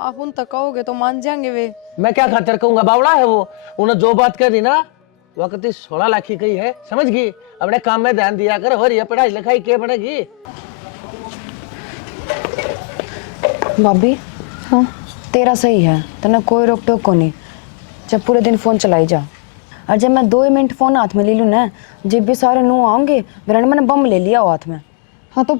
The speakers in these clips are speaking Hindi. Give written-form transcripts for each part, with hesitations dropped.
आप उन तक कहोगे तो मान जाएंगे वे। मैं क्या खातर कहूंगा, बावड़ा है वो। उन्हें जो बात कह दी ना वक्त 16 लाख की कही है, समझ गई। अपने काम में ध्यान दिया कर, हो रही है पढ़ाई लिखाई क्या बनेगी। भाभी हाँ तेरा सही है, तेना कोई रोक टोक को नहीं। जब पूरे दिन फोन चलाई जा और जब मैं 2 मिनट फोन हाथ में ले लूँ ना, जब भी सारे नू आऊंगे मेरा मैंने बम ले लिया हाथ में। हाँ तो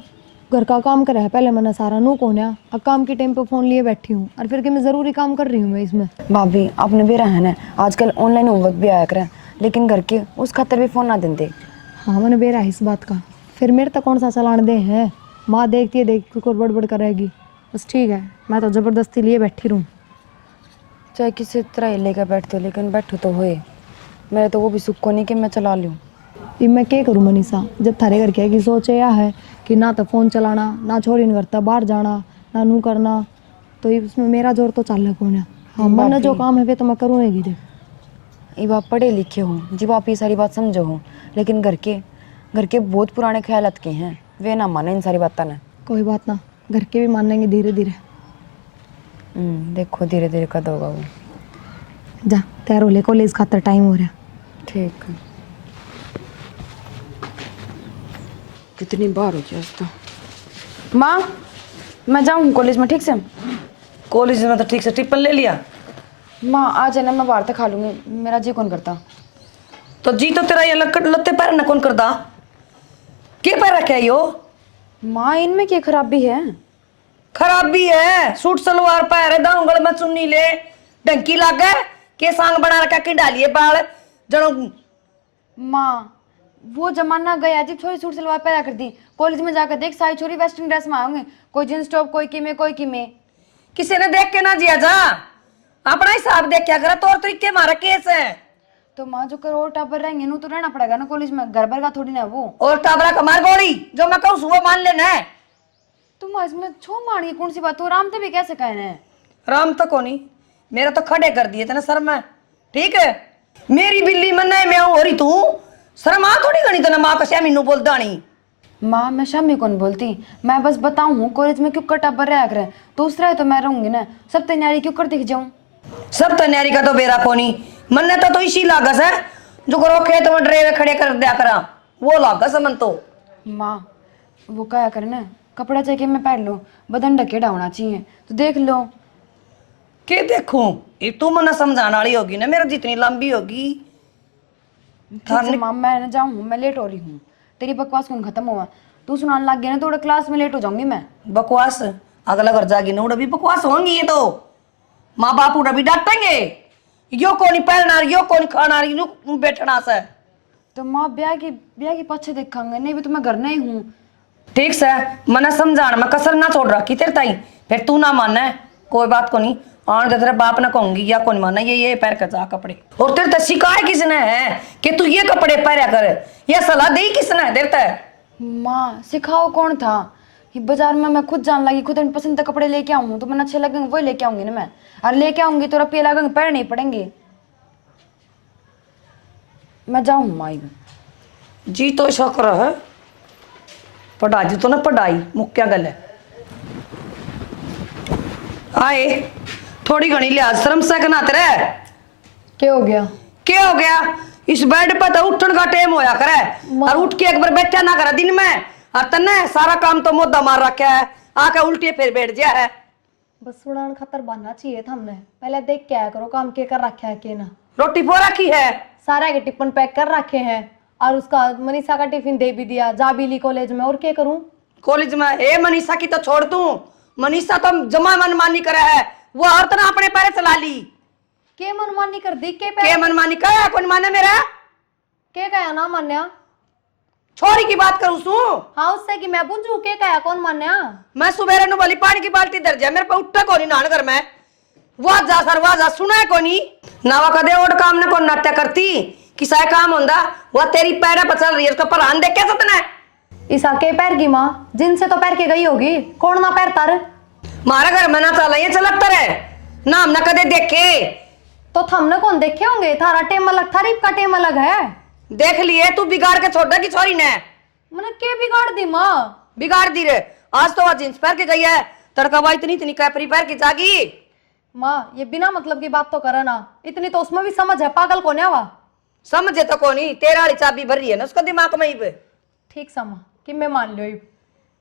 घर का काम करा है पहले मैंने सारा, नू कौन है। अब काम के टाइम पे फोन लिए बैठी हूँ और फिर कि मैं ज़रूरी काम कर रही हूँ मैं इसमें। भाभी आपने भी रहना है, आजकल ऑनलाइन होमवर्क भी आया करें, लेकिन घर के उस खातर भी फोन ना देते। हाँ मैंने बेरा है इस बात का, फिर मेरे तक कौन सा चलान दे हैं। माँ देखती है देख को बड़बड़ करेगी, बस ठीक है मैं तो ज़बरदस्ती लिए बैठी रहूँ। चाहे किसी तरह लेकर बैठते हो, लेकिन बैठो तो होए। मेरे तो वो भी सुख को नहीं कि मैं चला लूँ। ये मैं क्या करूँ मनीषा, जब थारे घर के की सोच यह है कि ना तो फ़ोन चलाना, ना छोरी ने करता बाहर जाना, ना नू करना, तो इसमें मेरा जोर तो चल कौन है। हाँ मन जो काम है वे तो मैं करूँगी। देख ये आप पढ़े लिखे हो जी, आप ये सारी बात समझो हो, लेकिन घर के बहुत पुराने ख्यालात के हैं, वे ना माने इन सारी बातें ना। कोई बात ना, घर के भी मानेंगे धीरे धीरे। देखो धीरे धीरे कद होगा वो। जा तैयार हो ले, कॉलेज खातर टाइम हो रहा। ठीक है। कितनी बार हो गया तो। माँ मैं जाऊँ कॉलेज में, ठीक से? कॉलेज में तो ठीक से टिप्पण ले लिया। माँ आज है ना मैं बाहर तक खा लूँगी, मेरा जी कौन करता। तो जी तो तेरा ये लत्ते पैर न कौन करदा, के पैर रखे यो? माँ इनमें क्या खराबी है? खराबी है, सूट सलवार पैर है, दांगल में चुन्नी ले, डंकी लागे के सांग बना रखा कि डालिए बाल जनो। माँ वो जमाना गया जब छोरी सूट सलवार पहना करती। कॉलेज में जाकर देख सारी छोरी वेस्टर्न ड्रेस में आएंगे, कोई जींस टॉप, कोई किमे। किसी ने देख के ना जिया जा, अपना हिसाब देख क्या करा, तौर तरीके मारा केस है। तो माँ जो करोड़ टापर रहेंगे नू तो रहना पड़ेगा ना कॉलेज में, घर भर का थोड़ी ना वो। और टाबरा कमार गोली जो मैं कहूँ सुबह मान लेना है। तुम इसमें छो मानी कौन सी बात हो, राम तो भी कैसे कहने। राम तो कोनी, मेरा तो खड़े कर दिए थे ना सर में, ठीक है। मेरी बिल्ली मन्ना मैं हो रही तू शर्म आ थोड़ी गणी तो माँ कश्या मीनू बोल दानी। माँ मैं शामी कौन बोलती, मैं बस बताऊँ कॉलेज में क्यों कटा पर रहा करे, दूसरा है तो मैं रहूंगी ना, सब तैयारी क्यों कर दिख जाऊँ। सब तैयारी का तो बेरा कोनी, मन्ने तो इसी लागस है जो करो खेत में ड्रेवे खड़े कर दिया करा, वो लागस मन तो। माँ वो क्या करे ना, कपड़ा चाहिए मैं पहन लो, बदन ढकेड़ा होना चाहिए, तो देख लो। के देखूं, ये तू मना समझाने वाली होगी ना, मेरा जितनी लंबी होगी। माँ मैं ना जाऊँ, मैं लेट हो रही हूँ, तेरी बकवास कौन खत्म हुआ, तू सुनाने लग गया ना थोड़ा, क्लास में लेट हो जाऊंगी मैं। बकवास अगला घर जागी ना उड़ा भी बकवास होंगी, ये तो माँ बाप उड़ा भी डांटेंगे, यो कोनी पहनना, यो कोनी खाना, यो बैठना से। तो माँ ब्याह की पीछे देखेंगे, नहीं भी तो मैं घर नहीं हूँ। ठीक से मना समझाना, मैं कसर ना छोड़ रखी तेरे ताई, फिर तू ना मानना है कोई बात को नहीं, और तेरे बाप ना कहूंगी या कौन माना ये पैर कर जा कपड़े। और तेरे तो शिकाय किसने है कि तू ये कपड़े पहरा कर, ये सलाह दी किसने है तेरे ते? माँ सिखाओ कौन था, ये बाजार में मैं खुद जान लगी, खुद पसंद के कपड़े लेके आऊँ तो मैं अच्छे लगेंगे वही लेके आऊंगी ना मैं, और लेके आऊंगी तो रुपये लगेंगे पहनने ही पड़ेंगे। मैं जाऊँ माँ जी तो शक्र है, पढ़ाई तो ना पढ़ाई मुख्या गल है। आए थोड़ी घनी लिहाज शर्म से कना तेरे। क्या हो गया? क्या हो गया, इस बेड पर तो उठन का टाइम होया करे, और उठ के एक बार बैठा ना करे दिन में, और तन्ने सारा काम तो मोदा मार रखा है, आके उल्टे फिर बैठ जा है। बस उड़ान खतर बनना चाहिए था हमने, पहले देख के आया करो काम के कर रखा है के ना। रोटी पो रखी है, सारा के टिफिन पैक कर रखे हैं, और उसका मनीषा का टिफिन दे भी दिया, जा भी ली कॉलेज में, और क्या करूं। कॉलेज में ए मनीषा की तो छोड़ दूं, मनीषा तो जमा मनमानी करे है, वो और तरह अपने पैर चला ली। के मनमानी कर दी, के मनमानी का कौन माने मेरा, के कहा ना मान्या। छोरी की बात करूं सू। हाँ उससे कि मैं पूछूं के कहा कौन मान्या। मैं सुबह नु वाली पानी की बाल्टी दर जा, मेरे पे उठा कोनी नान घर में, वाह जा सर वाह जा सुना है कोनी नावा कदे ओड काम ने कौन नाट्य करती, किसा काम होंदा, वो तेरी पैर पर चल रही है, उसका परान देख के सतना है। ईसा के पैर की माँ जिनसे तो पैर के गई होगी, कौन ना पैर तर। मारा घर में ना चला ये चलता रहे, नाम ना कदे देखे तो थमने कौन देखे होंगे, थारा टेम अलग, थारीफ का टेम अलग है। देख लिए तू बिगाड़ के छोड़ की छोरी ने। मैंने के बिगाड़ दी माँ? बिगाड़ दी रे, आज तो वह जींस पहन के गई है, तड़का इतनी इतनी कैपरी पहन के जागी, माँ ये बिना मतलब की बात तो करे ना, इतनी तो उसमें भी समझ है, पागल कौन है वह? समझे तो कोनी, तेरा वाली चाबी भर रही है ना उसका दिमाग में ही पे। ठीक समा कि मैं मान लियो,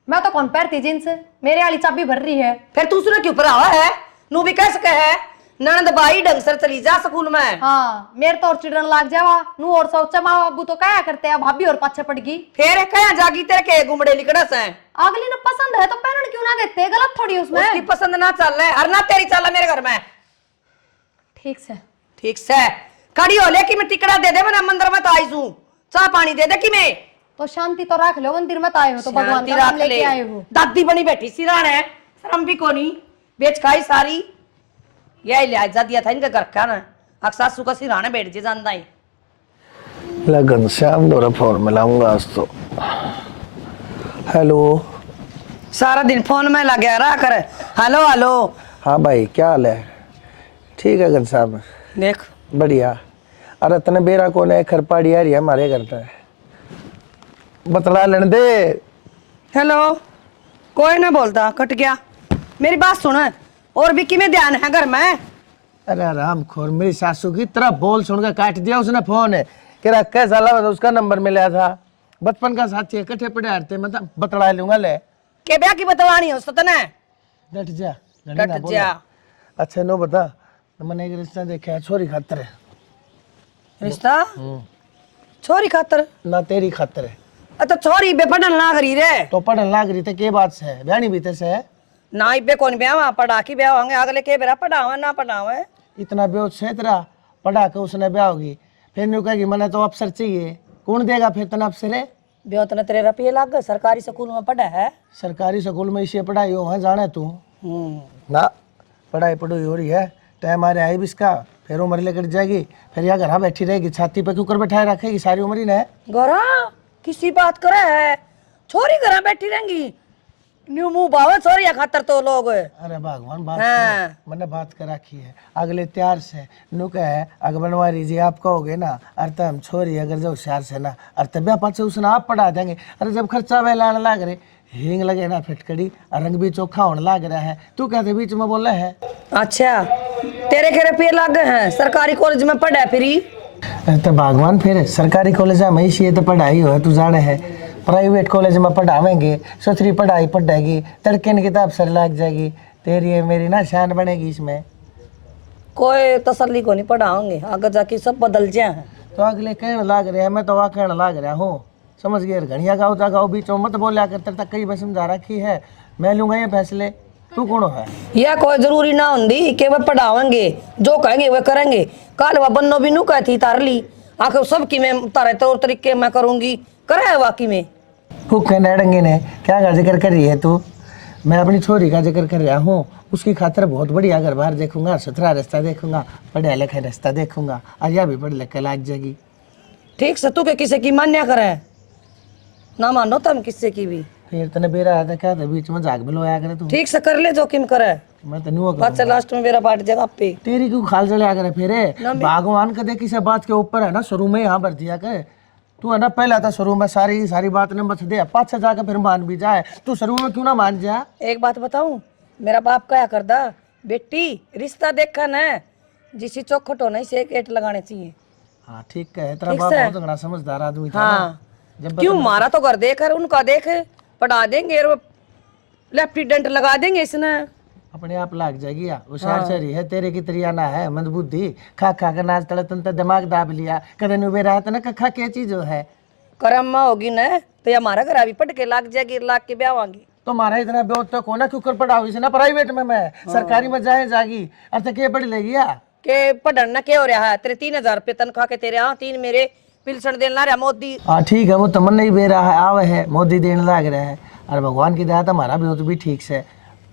मैं तो कौन पैरती जींस, मेरे वाली चाबी भर रही है। फिर दूसरे के ऊपर आवा है, नू भी कह सके है ननद भाई ढंग से चली जा स्कूल में। हाँ मेरे तो और चिड़न लाग जावा नू, और सोचा माँ बाबू तो क्या करते हैं, भाभी और पाछे पड़ गई। फिर कहा जागी तेरे के गुमड़े लिकड़स है। अगली ने पसंद है तो पहन क्यों ना देते, गलत थोड़ी उसमें। उसकी पसंद ना चल रहा है और ना तेरी चल मेरे घर में। ठीक से ठीक से खड़ी हो ले कि मैं टिकड़ा दे दे, मैं मंदिर में तो आई हूं, चाह पानी दे दे कि मैं तो शांति तो रख लो, मंदिर में तो आए हो तो भगवान का नाम लेके आए हो। दादी बनी बैठी सिरान है, शर्म भी कोनी, बेच खाई सारी। यही लिहाजा दिया था इनका घर का ना, अक्सर सासू का सिराने बैठ जे जानता ही। लगन श्याम दोरा फोन मिलाऊंगा आज तो। हेलो। सारा दिन फोन में लगे रहा कर, हेलो हेलो। हाँ भाई क्या हाल है? ठीक है घनश्याम, देख बढ़िया। अरे तने बेरा कौन है, खरपाड़ी आ रही है हमारे घर पे, बतला लेने दे। हेलो, कोई ना बोलता, कट गया। मेरी बात सुन, और भी किमें ध्यान है घर में? अरे राम खोर, मेरी सासू की तरह बोल सुन कर काट दिया उसने फोन है। कह रहा कैसा लगा, उसका नंबर मिला था, बचपन का साथी है, कट्ठे पड़े हारते, मतलब बतला लूंगा ले। के ब्याह की बतवानी हो तने? डट जा, डट जा। अच्छा नो बता, मैंने एक रिश्ता देखा है, छोरी खातर है। रिश्ता? छोरी खातर? ना तेरी खातर है। अच्छा छोरी बे पढ़न लाग रही रे। तो पढ़न लाग रही थे, के बात से है, ब्यानी बीते से है ना इबे कौन ब्याह पढ़ा की ब्याह होंगे, अगले के बेरा पढ़ावे ना पढ़ावे। इतना बेहोश है तेरा, पढ़ा के उसने ब्याह होगी, फिर न्यू कहेगी मैंने तो अफसर चाहिए, कौन देगा फिर तना अफसर है? ब्याह तने तेरे रुपये लाग गए, सरकारी स्कूल में पढ़ा है। सरकारी स्कूल में इसे पढ़ाई हो है, जाने तू ना, पढ़ाई पढ़ाई हो रही है, टाइम आ रहा है इसका, फिर उम्र लेकर जाएगी, फिर यहाँ घर बैठी रहेगी, छाती पे क्यों कर बैठाए रखेगी सारी उम्र ही ने। गोरा किसी बात करे है, छोरी घर बैठी रहेंगी, न्यू मुंह बावे छोरी खातर तो लोग। अरे भगवान बात हाँ। मैंने बात कर रखी है, अगले त्यार से नु कहे अगर बनवारी जी आप कहोगे ना, अरे हम छोरी अगर जो होशियार से ना, अरे तब पाछे उसने आप पढ़ा देंगे। अरे जब खर्चा वे लाने लाग रहे, हींग लगे ना फिटकड़ी, रंग भी चोखा होने लग रहा है, तू कहते बीच में बोल रहा है। अच्छा तेरे के रुपये लाग गए हैं, सरकारी कॉलेज में पढ़ा फिरी? तो भगवान फिर सरकारी कॉलेज में इसी तो पढ़ाई हो है, तू जाने है, प्राइवेट कॉलेज में पढ़ावेंगे, सोचरी पढ़ाई पढ़ेगी, तड़के की किताब सर लग जाएगी, तेरी मेरी ना शान बनेगी इसमें। कोई तसल्ली को नहीं पढ़ाओगे, आगे जाके सब बदल जाए। तो अगले कहने लाग रहे हैं, मैं तो वहाँ कहने लाग रहा हूँ, समझ गए? घड़िया गाँव जागाओ बीच में मत बोलिया कर, तेरे तक कई बार समझा रखी है, मैं लूंगा ये फैसले, तू कौन है? यह कोई जरूरी ना होंगी कि वह पढ़ावेंगे, जो कहेंगे वह करेंगे। कल वह बन्नो भी नू कहती तार ली, आखिर सब की मैं तारे तौर तरीके मैं करूंगी, करे वाकई में। हुक्के नड़ंगे ने क्या का जिक्र कर रही है तू? मैं अपनी छोरी का जिक्र कर रहा हूँ, उसकी खातर बहुत बढ़िया घर बार देखूंगा, सुथरा रास्ता देखूंगा, पढ़े लिखे रास्ता देखूंगा, आज भी पढ़ लिख के लाग जाएगी। ठीक से तू के किसी की मान्या करे ना, मानो तुम किसी की भी। फिर तने बेरा आता क्या था बीच में जाग बिलोया करे तू? ठीक से कर ले जोखिम करे, मैं तो नुआ बात से लास्ट में मेरा बाट जगह पे। तेरी क्यों खाल चढ़ा करे फिर? भगवान कदे किसी बात के ऊपर है ना, शुरू में यहाँ भर दिया कर, तू है ना पहला था शुरू में सारी बात ने मत दे, पाछे जाकर फिर मान भी जाए, तू शुरू में क्यों ना मान जा? एक बात बताऊं, मेरा बाप क्या करदा, बेटी रिश्ता देखा ना, जिसी चौखट होना से एक एट लगाने चाहिए। हाँ ठीक है, तेरा बाप बहुत बड़ा समझदार आदमी था हाँ ना। जब क्यों मारा तो घर देख उनका देख, पढ़ा देंगे और लेफ्टिनेंट लगा देंगे इसने, अपने आप लाग जाएगी। होशियार शहरी है, तेरे की तरिया ना है मंदबुद्धि, खा खा के नाच तड़े तन दिमाग दाब लिया, कदे नुबे रहा था ना कखा क्या चीज है। करम में होगी ना तो ये हमारा घर अभी पढ़ के लाग जाएगी, लाग के ब्याह होंगी। तो मारा इतना बेहोश तो कोना क्यों कर पड़ा इसे ना, प्राइवेट में मैं सरकारी में जाए जागी, अर्थ के पढ़ लेगी या के पढ़न ना क्या हो रहा है, तेरे 3000 रुपये तनख्वाह के तेरे, हाँ 3 मेरे पिलसन देना रहा मोदी। हाँ ठीक है, वो तमन नहीं दे रहा है, आवे है मोदी देने लग रहा है, और भगवान की दया तो हमारा भी हो तो भी ठीक से,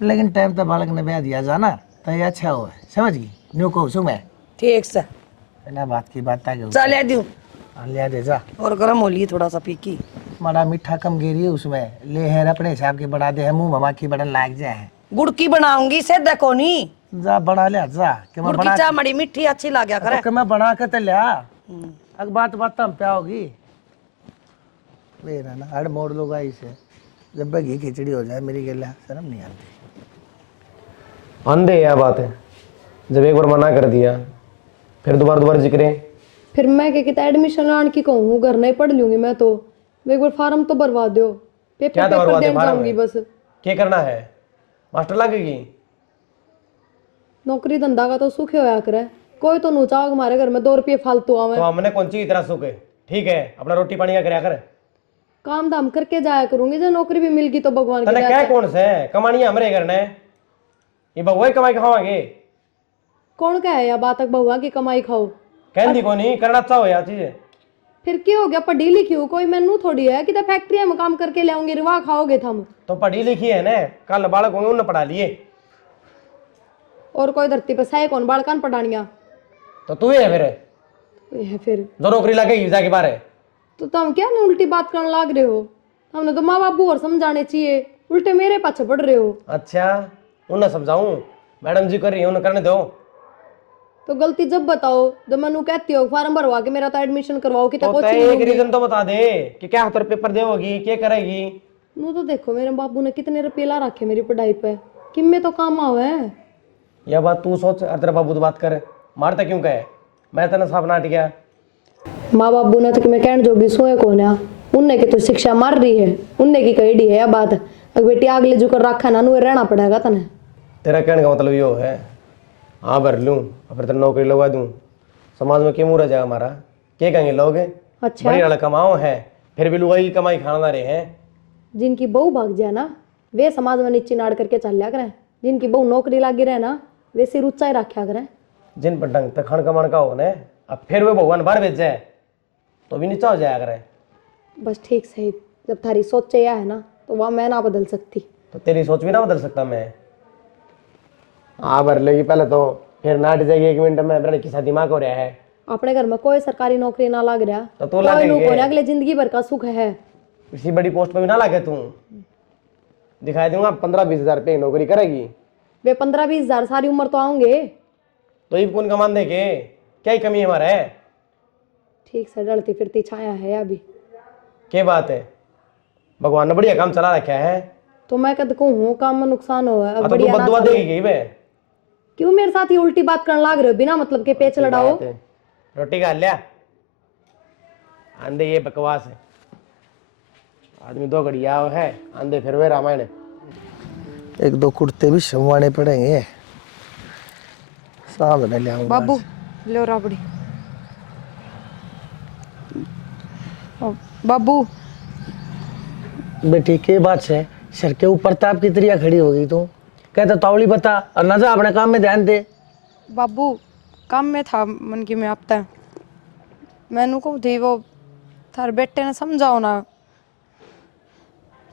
लेकिन टाइम तो बालक ने ब्याह दिया जाना तो ये अच्छा हो, समझ गई? न्यू कहूँ सु मैं ठीक से बिना बात की बात आ गई, चल दूं लिया दे जा, और गर्म हो लिए थोड़ा सा फीकी, बड़ा मीठा कम गिरी है उसमें, ले है अपने हिसाब के बढ़ा दे है, मुंह ममा की बड़न लाग जाए, गुड़ की बनाऊंगी से देखो नी, जा बना ले जा कि मैं गुड़ की चाय बड़ी मीठी अच्छी लग गया करे, कि मैं बना के तो लिया, अग बात बात हम क्या होगी मेरा ना हड़ मोड़ लोग आई से, जब घी खिचड़ी हो जाए मेरी गला शर्म नहीं आती। अंधे यह बात है, जब एक बार मना कर दिया फिर दोबारा जिक्र फिर मैं क्या कहता एडमिशन लाने की कहूँ, घर नहीं पढ़ लूंगी मैं तो। एक बार फार्म तो भरवा दो, क्या पेपर भरवा दे देने फार्म जाऊंगी में? बस। क्या करना है? मास्टर लगेगी? नौकरी धंधा का तो सुख होया करे, कोई तो नूचा हमारे घर में 2 रुपये फालतू आवे। तो हमने कौन सी इतना सुख है? ठीक है, अपना रोटी पानी का कराया कर। काम धाम करके जाया करूंगी, जब नौकरी भी मिल गई तो भगवान की तने दया क्या से। कौन से कमानी हमारे घर ने? ये बहुआ ही कमाई खावांगे। कौन क्या है या बात तक बहुआ की कमाई खाओ? कहती को नहीं करना अच्छा हो यार चीज। फिर क्या हो गया, पढ़ी लिखी हूँ, कोई मैनू थोड़ी है कि फैक्ट्री में काम करके ले आऊंगी, रिवा खाओगे थम। तो पढ़ी लिखी है ना, कल बालक होंगे उन्हें पढ़ा लिए। और कोई धरती पे सही कौन बालकान पढ़ानिया? तो तू ही है फिर जो नौकरी लगेगी जाके बारे। तो तुम क्या नहीं उल्टी बात करने लग रहे हो? हमने तो माँ बापू और समझाने चाहिए, उल्टे मेरे पाछे पड़ रहे हो। अच्छा, उन्हें समझाऊं? मैडम जी कर रही है, उन्हें करने दो। तो गलती जब बताओ जब मैनू कहती हो फार्म भरवा के मेरा तो एडमिशन करवाओ कि तो तय एक रीजन तो बता दे कि क्या तेरे पेपर देगी, क्या करेगी? नू तो देखो मेरे बाबू ने कितने रुपये ला रखे मेरी पढ़ाई पे, कि में तो काम आवे है। यह बात तू सोच और तेरा बाबू तो बात करे, मारता क्यों कहे? मैं तेना साफ नाट गया। माँ बाबू ने तो कि मैं कहने जोगी सोए कौन है, उनने की तो शिक्षा मार रही है, उनने की कही डी है यह बात। अब बेटी आगले जो कर रखा ना, रहना पड़ेगा तने। तेरा कहने का मतलब यो है, हाँ भर लूँ और फिर तेरा नौकरी लगवा दूँ, समाज में क्या मुँह रह जाएगा हमारा? क्या कहेंगे लोग? अच्छा, बड़ी वाला कमाओ है फिर भी लुगाई की कमाई खाना रहे हैं। जिनकी बहू भाग जाए ना वे समाज में नीचे नाड़ करके चल लिया करें, जिनकी बहू नौकरी लागी रहे ना वे सिर ऊंचा ही रखा करें। जिन पर ढंग तक खण कमान का हो ने, अब फिर वे भगवान बाहर भेज जाए तो भी नीचा हो जाया करे। बस ठीक सही, जब थारी सोच यह है ना तो वह मैं ना बदल सकती। तो तेरी सोच भी ना बदल सकता मैं। हाँ भर लेगी पहले तो, फिर नाट जाएगी 1 मिनट में, मेरा किसा दिमाग हो रहा है। अपने घर में कोई सरकारी नौकरी ना लग रहा तो तू लगेगी? अगले जिंदगी भर का सुख है। किसी बड़ी पोस्ट पे भी ना लगे तू, दिखाई दूंगा 15-20 हजार रुपये नौकरी करेगी। वे 15-20 हजार सारी उम्र तो आऊंगे। तो ये कौन कमान देंगे? क्या ही कमी है हमारे? ठीक से डलती फिरती छाया है अभी। क्या बात है, भगवान ने बढ़िया काम चला रखा है। तो मैं कद को हूँ काम में नुकसान हो है, अब तो तू बढ़िया ना बददुआ चले। देगी वे? क्यों मेरे साथ ये उल्टी बात करने लग रहे हो बिना मतलब के पेच लड़ाओ? रोटी खा लिया? आंधे ये बकवास है, आदमी 2 घड़िया है आंधे फिर वे रामायण। 1-2 कुर्ते भी संवाने पड़ेंगे, सामने ले आऊंगा। बाबू लो राबड़ी। बाबू बेटी के बात से सर के ऊपर ताप की तरिया खड़ी हो गई तू? कहता तावली बता और ना जा अपने काम में ध्यान दे। बाबू काम में था मन की में आपता मैनू को थी वो थारे बेटे ने समझाओ ना।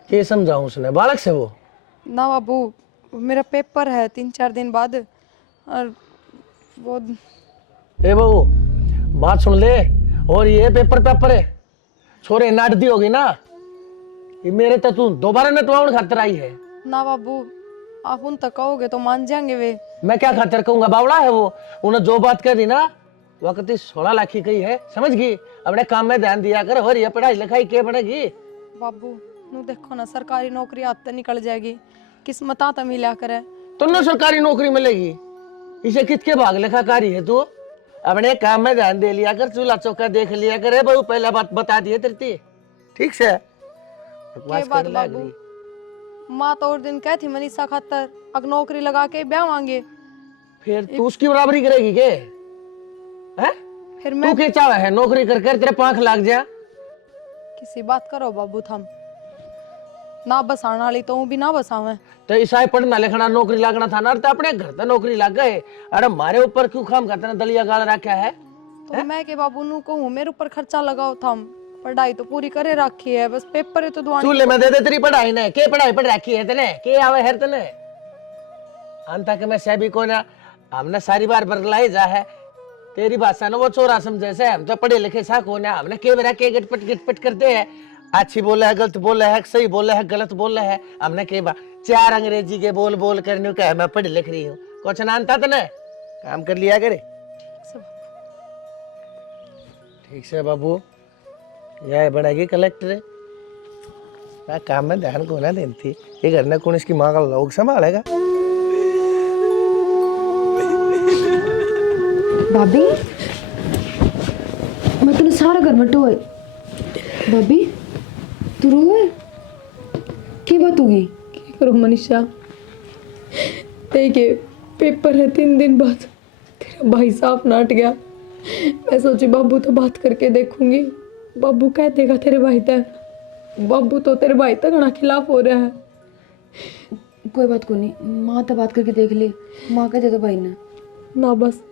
ये समझाऊं उसने बालक से वो? ना बाबू मेरा पेपर है 3-4 दिन बाद और वो ए बहू बात सुन ले, और ये पेपर है छोरे नाटती होगी ना, ये मेरे तो तू दोबारा नटवाउन खातर आई है। ना बाबू आप उन तक कहोगे तो मान जाएंगे वे। मैं क्या खातर कहूंगा, बावड़ा है वो, उन्हें जो बात कह दी ना वक्त 16 लाख की कही है, समझ गई? अपने काम में ध्यान दिया कर, और ये पढ़ाई लिखाई क्या पड़ेगी? बाबू नु देखो ना सरकारी नौकरी हाथ से निकल जाएगी, किस्मत आता मिला करे तो न सरकारी नौकरी मिलेगी, इसे किसके भाग लेखाकारी है तू? अपने काम में ध्यान दे लिया कर, चूल्हा चौका देख लिया करे बहू, पहला बात बता दिए तेरी ठीक से। ये बात बाबू माँ तो और दिन कहती मनीषा खातर अग नौकरी लगा के ब्याह मांगे, फिर तू उसकी बराबरी करेगी के? हैं? फिर तू मैं क्या चाहे है नौकरी कर कर तेरे पांख लाग जा? किसी बात करो बाबू थम ना बसाने वाली तो भी ना बसावे। तो ईसाई पढ़ना लिखना नौकरी लागना था ना, तो अपने घर तो नौकरी लग गए, अरे हमारे ऊपर क्यों खाम करते ना दलिया गाल रखा है? तो मैं के बाबू नु कहूँ मेरे ऊपर खर्चा लगाओ थम, पढ़ाई तो पूरी करे रखी है, बस पेपर है तो दुआनी। चूल्हे में दे दे तेरी पढ़ाई ने, के पढ़ाई पढ़ रखी है तने, के आवे है तने? अंता के मैं सभी को ना हमने सारी बार बरगलाई जा है, तेरी भाषा ना वो चोरा समझे से, हम तो पढ़े लिखे सा को ना, हमने के बेरा के गिटपट करते हैं, अच्छी बोले है गलत बोले है, सही बोले है गलत बोले है, हमने के 4 अंग्रेजी के बोल बोल करने का मैं पढ़ लिख रही हूँ, कुछ ना अंता तने काम कर लिया करे। ठीक से बाबू, यह बनेगी कलेक्टर, मैं काम में ध्यान को ना देती, ये घर ने कौन इसकी माँ का लोग संभालेगा? भाभी मैं तेने सारा घर में टोए। भाभी तू रोए की बात होगी? क्या करूँ मनीषा, देखिए पेपर है 3 दिन बाद, तेरा भाई साहब नाट गया। मैं सोची बाबू तो बात करके देखूंगी, बाबू कह देगा तेरे भाई तक, बाबू तो तेरे भाई तक ना खिलाफ हो रहा है। कोई बात को नहीं, माँ तो बात करके देख ले, माँ कह दे तो भाई ने। ना बस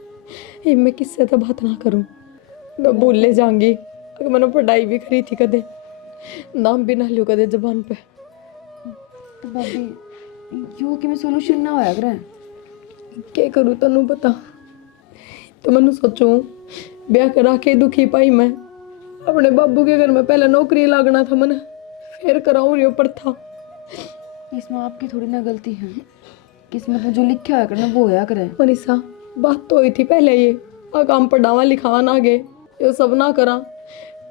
ये मैं किससे तो बात ना करूं, मैं भूल ले जाऊंगी। अगर मैंने पढ़ाई भी करी थी कदे, नाम भी ना लियो कदे जबान पे। तो भाभी यो कि मैं सोल्यूशन ना होया करे। क्या करूँ तनु बता, तो मैंने सोचूं ब्याह करा के दुखी पाई मैं अपने बाबू के घर में। पहले नौकरी लागना था मैंने, फिर कराऊं रियो पर था। इसमें आपकी थोड़ी ना गलती है, किस्मत में जो लिखा होया करना वो होया करे। मनीषा बात तो हुई थी पहले, ये काम पढ़ावा लिखावा ना गे, ये सब ना करा।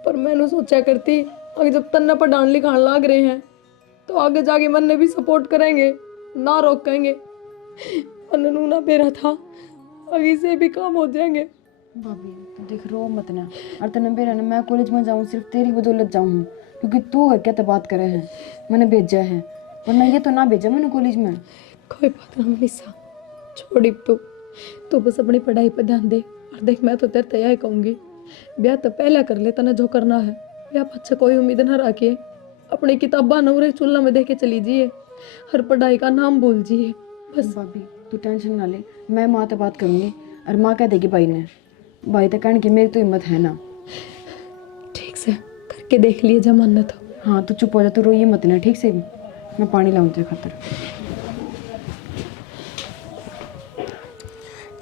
पर मैंने सोचा करती अगर जब तन्ना पढ़ान लिखान लाग रहे हैं तो आगे जाके मन ने भी सपोर्ट करेंगे, ना रोकेंगे। मन नू ना बेरा था, आगे से भी काम हो जाएंगे। भाभी तू देख रो मत ना, और तने बेरा ना मैं कॉलेज में जाऊँ सिर्फ तेरी बदौलत जाऊँ, क्योंकि तू घर क्या तो बात करे है, मैंने भेजा है, वरना ये तो ना भेजा मैंने कॉलेज में। कोई बात ना मनीषा, छोड़ी तू बस अपनी पढ़ाई पर ध्यान दे। और देख मैं तो तेरे तैयार कहूँगी, ब्याह तो पहले कर ले, तने जो करना है। ब्याह अच्छा कोई उम्मीद ना रखिए, अपनी किताबा नवरे चूल्हा में देख के चली जाइए, हर पढ़ाई का नाम भूल जाइए बस। भाभी तू टेंशन ना ले, मैं माँ से बात करूँगी और माँ कह देगी भाई ने, भाई तो कहने की मेरी तो हिम्मत है ना। ठीक से करके देख लिए जमाना तो। हाँ तू चुप हो जा, तू रोइए मत ना, ठीक से? मैं पानी लाऊं तेरे खातर।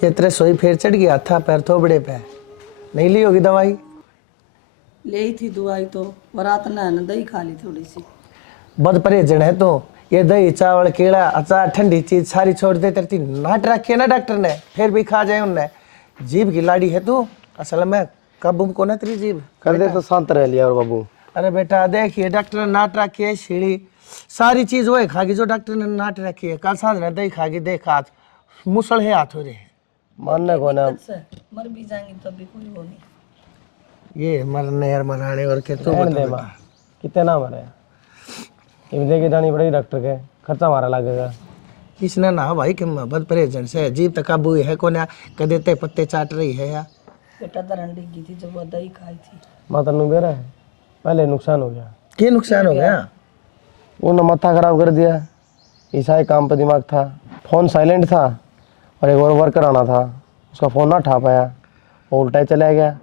ये तेरे सोई फिर चढ़ गया था पैर थोबड़े पे, नहीं ली होगी दवाई? ले थी दवाई तो रात ना दही खा ली थोड़ी सी। बद परहेजन है तो ये दही चावल केला अचार ठंडी चीज सारी छोड़ दे। तेरी नाट रखी है ना डॉक्टर ने, फिर भी खा जाए उनने। जीभ की लाड़ी है तू, असल में कब को ना तेरी जीभ कर दे तो शांत रह लिया और बाबू। अरे बेटा देखिए डॉक्टर ने नाट रखी है, सीढ़ी सारी चीज वो खागी जो डॉक्टर ने नाट रखी है। कल सांझ ने दही खागी, देख हाथ मुसल है हाथ हो रहे हैं। मानने को ना मर भी जाएंगे तो भी कोई हो नहीं। ये मरने यार मराने और के तो रहने दे माँ, कितना मरे ये भी लेके जानी पड़ेगी डॉक्टर के, खर्चा हमारा लगेगा। इसने ना भाई कि बद परहेजन से जीभ तक काबू है को ना कदे ते पत्ते चाट रही है या बेटा दरन डिगी थी जब वो दही खाई थी। माँ तनु बेरा है, पहले नुकसान हो गया। क्या नुकसान हो गया? उन्होंने माथा खराब कर दिया, ईसाई काम पे दिमाग था, फोन साइलेंट था और एक और वर्कर आना था, उसका फ़ोन ना उठा पाया, वो उल्टा ही चला गया।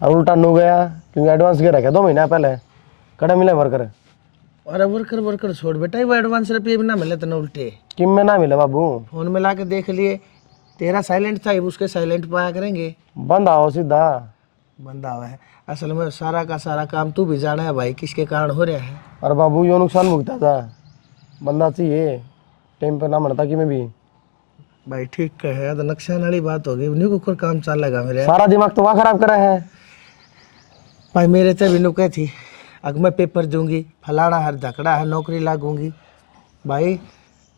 और उल्टा नू गया क्योंकि एडवांस गिर रखा 2 महीना पहले, कड़ा मिले वर्कर। अरे वर्कर छोड़ बेटा, वो एडवांस रुपये भी ना मिले तो उल्टे किम में ना मिले बाबू, फोन में ला के देख लिए, तेरा साइलेंट था उसके साइलेंट पाया करेंगे। बंद आओ सीधा। बंदा हुआ है असल में, सारा का सारा काम तू भी जाना है भाई किसके कारण हो रहा है। और बाबू यो नुकसान भुगता था, बंदा चाहिए टाइम पर ना मरता कि मैं भी। भाई ठीक है, तो नुकसान वाली बात होगी, नहीं को काम चल लगा मेरे। सारा दिमाग तो वहाँ खराब करा है भाई मेरे तो भी नुके थी, अगर मैं पेपर दूंगी फलाना हर धकड़ा है नौकरी लागूंगी। भाई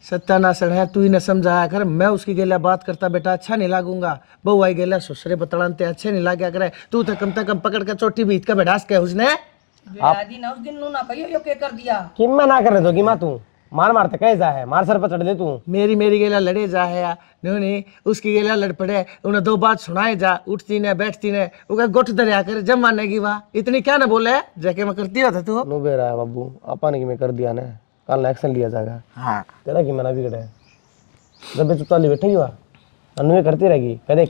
सत्यानाशन है, तू ही न समझाया कर। मैं उसकी गेला बात करता बेटा अच्छा नहीं लागूंगा, बहू आई गेला ससुरे बतलानते अच्छे नहीं लाग्या करे। तू तो कम से कम पकड़ के चोटी बीत का बैठास के उसने बेटा ना उस दिन नू ना कहियो यो के कर दिया। किम में ना करने दो कि माँ तू मार मारते कैसा है, मार सर पर चढ़ दे तू। मेरी गेला लड़े जा है या नहीं उसकी गेला लड़ पड़े, उन्हें 2 बात सुनाए जा, उठती ने बैठती ने वो गुट दरिया करे जब मानेगी वाह इतनी क्या ना बोले जाके मैं करती होता तू। नो बेरा है बाबू, आपा ने कि मैं कर दिया ने, कल एक्शन लिया जाएगा। हाँ तेरा कि मना बिगड़े जब भी चुपचाप बैठेगी वहाँ अनुए करती रहेगी, कदे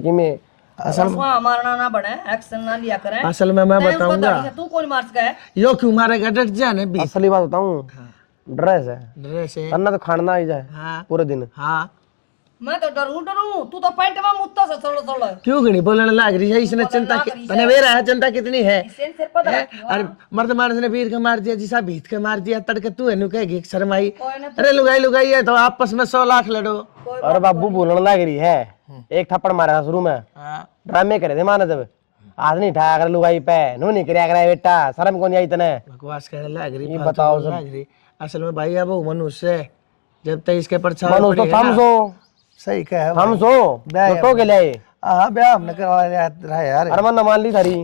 कि मैं असल मारना ना बने, एक्शन ना लिया करें। असल में मैं बताऊंगा तू कौन मार सका है? यो क्यों मारेगा, डट जाने भी असली बात बताऊं, ड्रेस है ड्रेस है। करना तो खाना ही जाए हाँ पूरे दिन। हाँ मैं तो डरू तू तो पैंट में मुत्ता से थोड़ा क्यों गणी बोलने लग रही है, इसने चिंता तने वेरा है चिंता कितनी है। इसे सिर पर है? अरे मर्द मानस ने वीर के मार दिया जिसा भीत के मार दिया, तड़के तू है कहेगी शर्माई। अरे लुगाई है तो आपस में 100 लाख लड़ो। और बाबू बोलने लग रही है, एक थप्पड़ मारा शुरू में, ड्रामे करे थे माना जब आज नहीं ठा कर लुगाई पे नो नहीं कराया करे बेटा, शर्म कौन आई तने बकवास कहने लग रही, ये बताओ सब। लग रही असल में भाई अब वो मनुष्य है, जब तक इसके परछाई मनुष्य तो पड़ेगा ना, समझो सही कहे समझो ब्याह तो के लिए हाँ ब्याह हमने करवा रहा है यार। अरे मन मान ली थारी।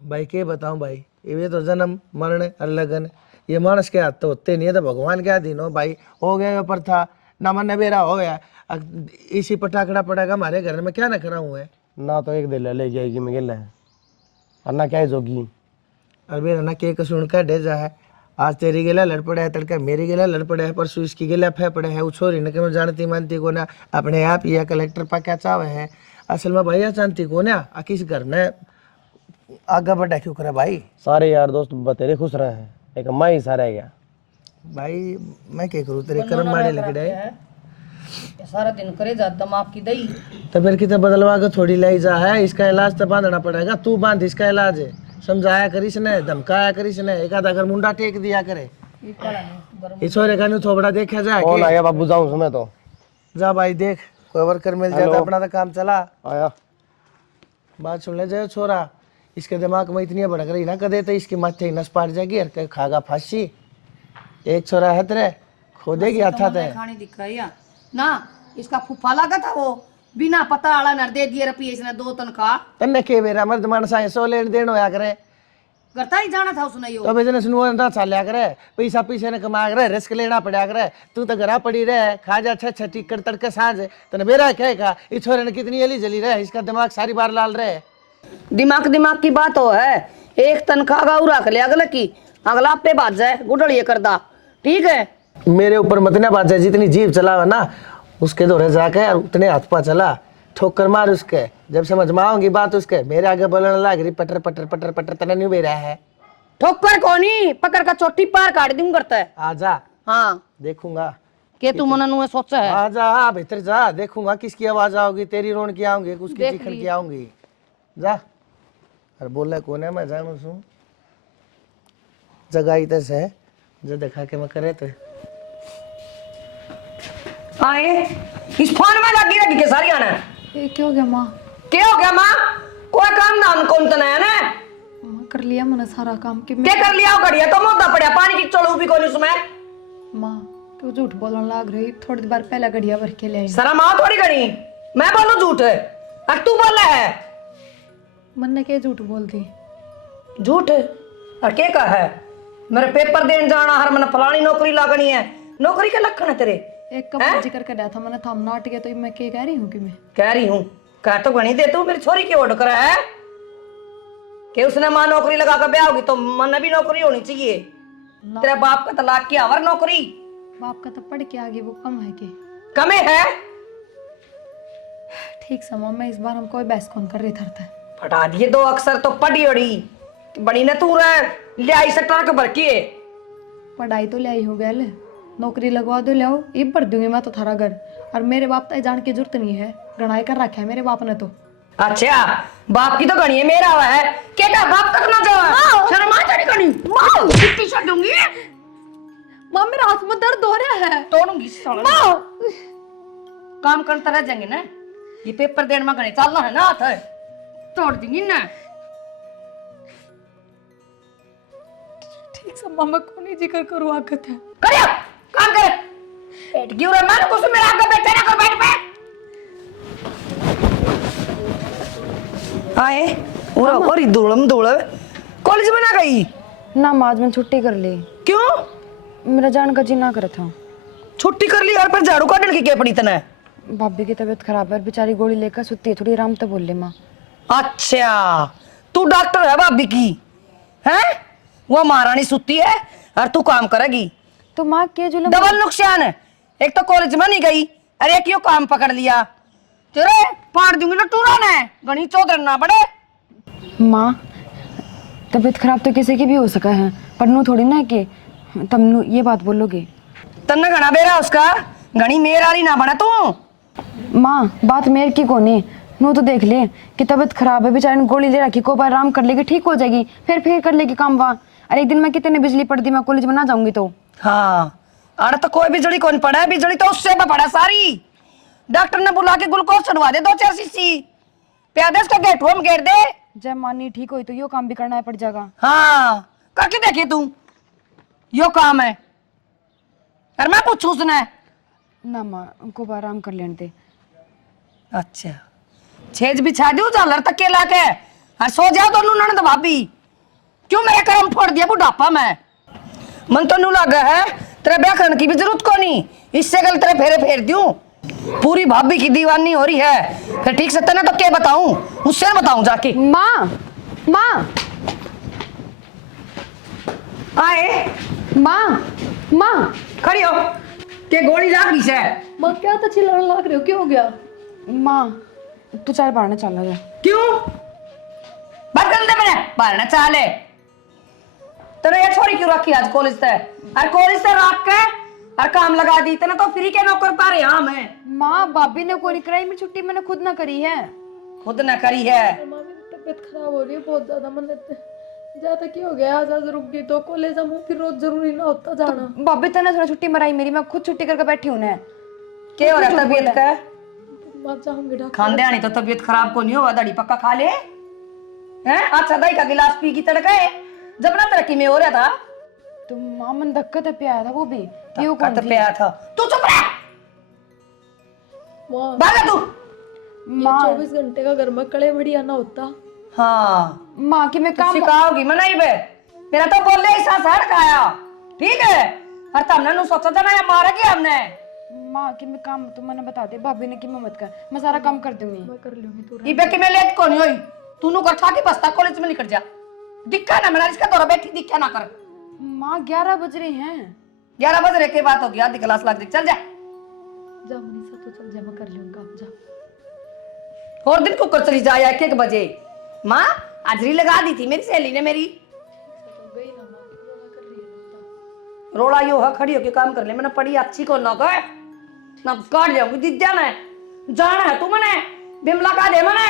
भाई के बताऊं भाई, ये तो जन्म मरण और लगन, ये मानस के हाथ तो होते नहीं है, तो भगवान के अधीन हो भाई। हो गया पर था ना, मन बेरा हो गया। इसी पटाखड़ा पड़ेगा हमारे घर में, क्या ना करा हुआ है ना तो एक दिल ले जाएगी मैं गिल है और ना क्या जोगी। अरे ना के सुन का डेजा है, आज तेरी गिला लड़ पड़ा है, तड़का मेरी गिला लड़ पड़ा है, परसों इसकी गिला फै पड़ा है। वो छोरी ने क्यों जानती मानती को ना, अपने आप या कलेक्टर पा क्या चावे है। असल में भैया जानती को ना, किस घर में आगे बढ़ा क्यों करे भाई। सारे यार दोस्त बतेरे खुश रहे हैं, एक अम्मा ही सारा गया। भाई मैं क्या करूँ, तेरे कर्म माड़े लग रहे हैं। ये सारा दिन करे जा दिमाग की दही। तो फिर कितना बदलवा के थोड़ी लाई जा है, इसका इलाज तो बांधना पड़ेगा। तू बांध इसका इलाज है, समझाया करिस ने, धमकाया करिस ने, एक आधा अगर मुंडा टेक दिया करे। ये छोरे का न्यू थोबड़ा देखा जाए कौन कि- आ गया बाबू, जाऊं समय तो जा भाई देख, कोई वर्कर मिल जाता अपना तो काम चला। आया। बात सुन ले जाए छोरा, इसके दिमाग में इतनी भड़क रही ना कदे तो इसकी माथे नस पाट जाएगी और कहीं खागा फांसी। एक छोरा है तेरे खोदेगी अच्छा थे खाने दिख रही है ना, इसका फूफा लगा था वो, बिना पता आला नर दे दिए रुपये इसने 2 तनख्वाह। तन्ने के बेरा मर्द मानस आए 100 लेन देन होया करे, करता ही जाना था उसने यो। तो बिजनेस नु ना चाल्या करे, पैसा पीछे ने कमा करे, रिस्क लेना पड़ा करे। तू तो घरा पड़ी रहे, खा जा छह छठी कर तड़के साँझ, तने बेरा कहेगा इस छोरे ने कितनी अली जली रहे, इसका दिमाग सारी बार लाल रहे। दिमाग दिमाग की बात हो है, एक तनख्वाह का रख ले अगले की, अगला पे बात जाए गुडलिए करदा, ठीक है। मेरे ऊपर मत ना बात, जितनी जीभ चलावा ना उसके दौरे जाके उतने हाथ पा चला, ठोकर मार उसके। जब समझ में आओगी बात उसके, मेरे आगे बोलने लग रही पटर पटर पटर पटर, तना नहीं बेरा है। ठोकर कोनी पकड़ का चोटी पार काट दूं करता है। आजा हाँ देखूंगा, के तू मन नु सोचा है। आजा भीतर जा, देखूंगा किसकी आवाज आओगी, तेरी रोन की आऊंगी, उसकी चीखन की आऊंगी। जा अरे बोले कौन है, मैं जानू सू जगह इधर से जो देखा के मैं करे तो आए इस फोन में लगी रही के सारी आना। ये क्या हो गया माँ? क्या हो गया माँ? कोई काम नाम कौन तना है ना? माँ कर लिया मैंने सारा काम कि क्या कर लिया घड़िया तो मुद्दा पड़ा, पानी की चढ़ू भी कौन उसमें। माँ क्यों झूठ बोलने लग रही, थोड़ी देर पहले गड़िया भर के ले आई। सरा माँ थोड़ी घड़ी मैं बोलू झूठ है और तू बोल रहा है मन ने क्या झूठ बोल दी? झूठ और क्या कहा है? मेरे पेपर देने जाना, हर मन फलानी नौकरी लागनी है, नौकरी के लक्षण है तेरे। एक कब जिक्र कर रहा था मैंने, थम नाट गया तो मैं क्या कह रही हूँ कि मैं कह रही हूँ कह तो गणी दे, तू मेरी छोरी की ओढ़ कर है कि उसने माँ नौकरी लगा कर ब्याह होगी तो मन भी नौकरी होनी चाहिए। तेरा बाप का तलाक किया और नौकरी बाप का तो पढ़ के आगे वो कम है कि कमे है। ठीक समा, मैं इस बार हम कोई बहस कौन कर रही था। फटा दिए 2 अक्षर तो पढ़ी ओढ़ी बड़ी ने तू रह ले आई से ट्रक भर के। पढ़ाई तो ले आई हो गया, नौकरी लगवा दो, ले आओ, ये भर दूंगी मैं तो थारा घर। और मेरे बाप तो जान की जरूरत नहीं है, गणाई कर रखा है मेरे बाप ने तो। अच्छा बाप की तो गणी है, मेरा हुआ है क्या बाप तक ना जाओ शर्मा तेरी गणी मां छुट्टी छोड़ दूंगी। माँ मेरे हाथ में दर्द हो रहा है, तोड़ूंगी साला। काम करता रह जाएंगे ना, ये पेपर देने में गणी चलना है ना, हाथ है तोड़ दूंगी ना। ठीक समा, मैं कौन ही जिक्र करूँ आगत है। करियो काम कर पेट गिर रहा मैं कुछ मेरा आगे बैठे ना कर बैठ पे आए और धूलम धूल कॉलेज में ना गई ना माँ आज मैंने छुट्टी कर ली, क्यों? मेरा जान का जी ना करा था। छुट्टी कर ली और पर झाड़ू काटने की क्या पड़ी तने? भाभी की तबीयत खराब है, बेचारी गोली लेकर सुती है, थोड़ी आराम तो बोल ले माँ। अच्छा तू डॉक्टर है भाभी की है, वो महारानी सुती है और तू काम करेगी तो माँ के जुलम डबल नुकसान है, एक तो कॉलेज में नहीं गई अरे एक यो काम पकड़ लिया तेरे फाड़ दूंगी ना टूरा ने गणी चौधर ना बड़े। माँ तबीयत खराब तो किसी की भी हो सका है, पर नू थोड़ी ना कि तुम नू ये बात बोलोगे। तन्ने घना बेरा उसका गणी मेरा ही ना बना तू। माँ बात मेरे की कोनी, नू तो देख ले कि तबीयत खराब है, बेचारे ने गोली ले रखी, को बार आराम कर लेगी ठीक हो जाएगी, फिर कर लेगी काम वहाँ। अरे एक दिन मैं कितने बिजली पड़ दी, मैं कॉलेज में ना जाऊंगी तो। हाँ अरे तो कोई बिजली कौन पड़ा है, बिजली तो उससे पे पड़ा सारी। डॉक्टर ने बुला के ग्लूकोज चढ़वा दे 2-4 सीसी प्यादे उसका गेट में घेर दे। जब मानी ठीक हुई तो यो काम भी करना पड़ जाएगा। हाँ करके देखिए तू यो काम है और मैं पूछू उसने ना माँ उनको आराम कर लेने दे। अच्छा छेज बिछा दू झालर तक के लाके और सो जाओ दोनों ननद भाभी। क्यों मेरा काम फोड़ दिया बुढ़ापा में? मन तो नू लगा है तेरे ब्याह करने की भी जरूरत को नहीं, इससे गल तेरे फेरे फेर दूं। पूरी भाभी की दीवानी हो रही है, फिर ठीक से तेने तो क्या बताऊं, उससे बताऊं जाके। माँ माँ आए माँ माँ खड़ी हो के गोली लाग रही से। माँ क्या तो चिल्लाने लग रहे हो, क्या हो गया? माँ तू चाय बाढ़ने चल रहा है। क्यों बात करते मैंने बारना चाले तेरे ये छोरी क्यों रखी आज कॉलेज से? और कॉलेज से रख के और काम लगा दी तेने तो फ्री के नौकर पा रहे यहाँ मैं। माँ भाभी ने कोई नहीं कराई, मेरी छुट्टी मैंने खुद ना करी है। खुद न करी है? माँ मेरी तबीयत खराब हो रही है बहुत ज्यादा, मन ज्यादा क्या हो गया, आज रुक गई तो कॉलेज हम फिर रोज जरूरी ना होता जाना। भाभी तेने थोड़ा छुट्टी मराई मेरी, मैं खुद छुट्टी करके बैठी हूँ ना। क्या हो रहा है तबीयत का? मैं चाहूंगी डॉक्टर। खांदे आनी तो तबीयत खराब को नहीं हुआ, दड़ी पक्का खा ले हैं। अच्छा दही का गिलास पी की तड़का जब ना तरक्की में हो रहा था। तो माँ मन धक्का तो पिया था वो भी, क्यों कौन थी? पिया था तू चुप रह माँ भागा तू। माँ 24 घंटे का घर में कड़े बढ़िया ना होता। हाँ माँ की मैं काम सिखाओगी मनाई बे मेरा तो बोल ले ऐसा सड़काया ठीक है। और तुमने नु सोचा था ना ये मारा कि हमने। माँ की मैं काम तो मैंने बता दे, भाभी ने कि मैं मत कर, मैं सारा काम कर दूंगी। मैं कर लूंगी तू। इबे की मैं लेट को नहीं हुई, तू नु कर छाती बस्ता कॉलेज में निकल जा। दिक्का ना मेरा इसका दौरा बैठी दिक्का ना कर। माँ 11 बज रही हैं। 11 बजे के बात होगी, आधी क्लास लग जाएगी। चल जा जा मनीषा तू चल जा, मैं कर लूंगा काम जा। और दिन को कर चली जाए 1 बजे। माँ हाजरी लगा दी थी मेरी सहेली ने मेरी। गई ना माँ, रोना कर रही है ना। रोड़ा यो है खड़ी होके काम कर ले, मैंने पढ़ी अच्छी को ना कहे ना काट जाऊंगी दिद्या में। जाना है तू मने बिमला का दे मने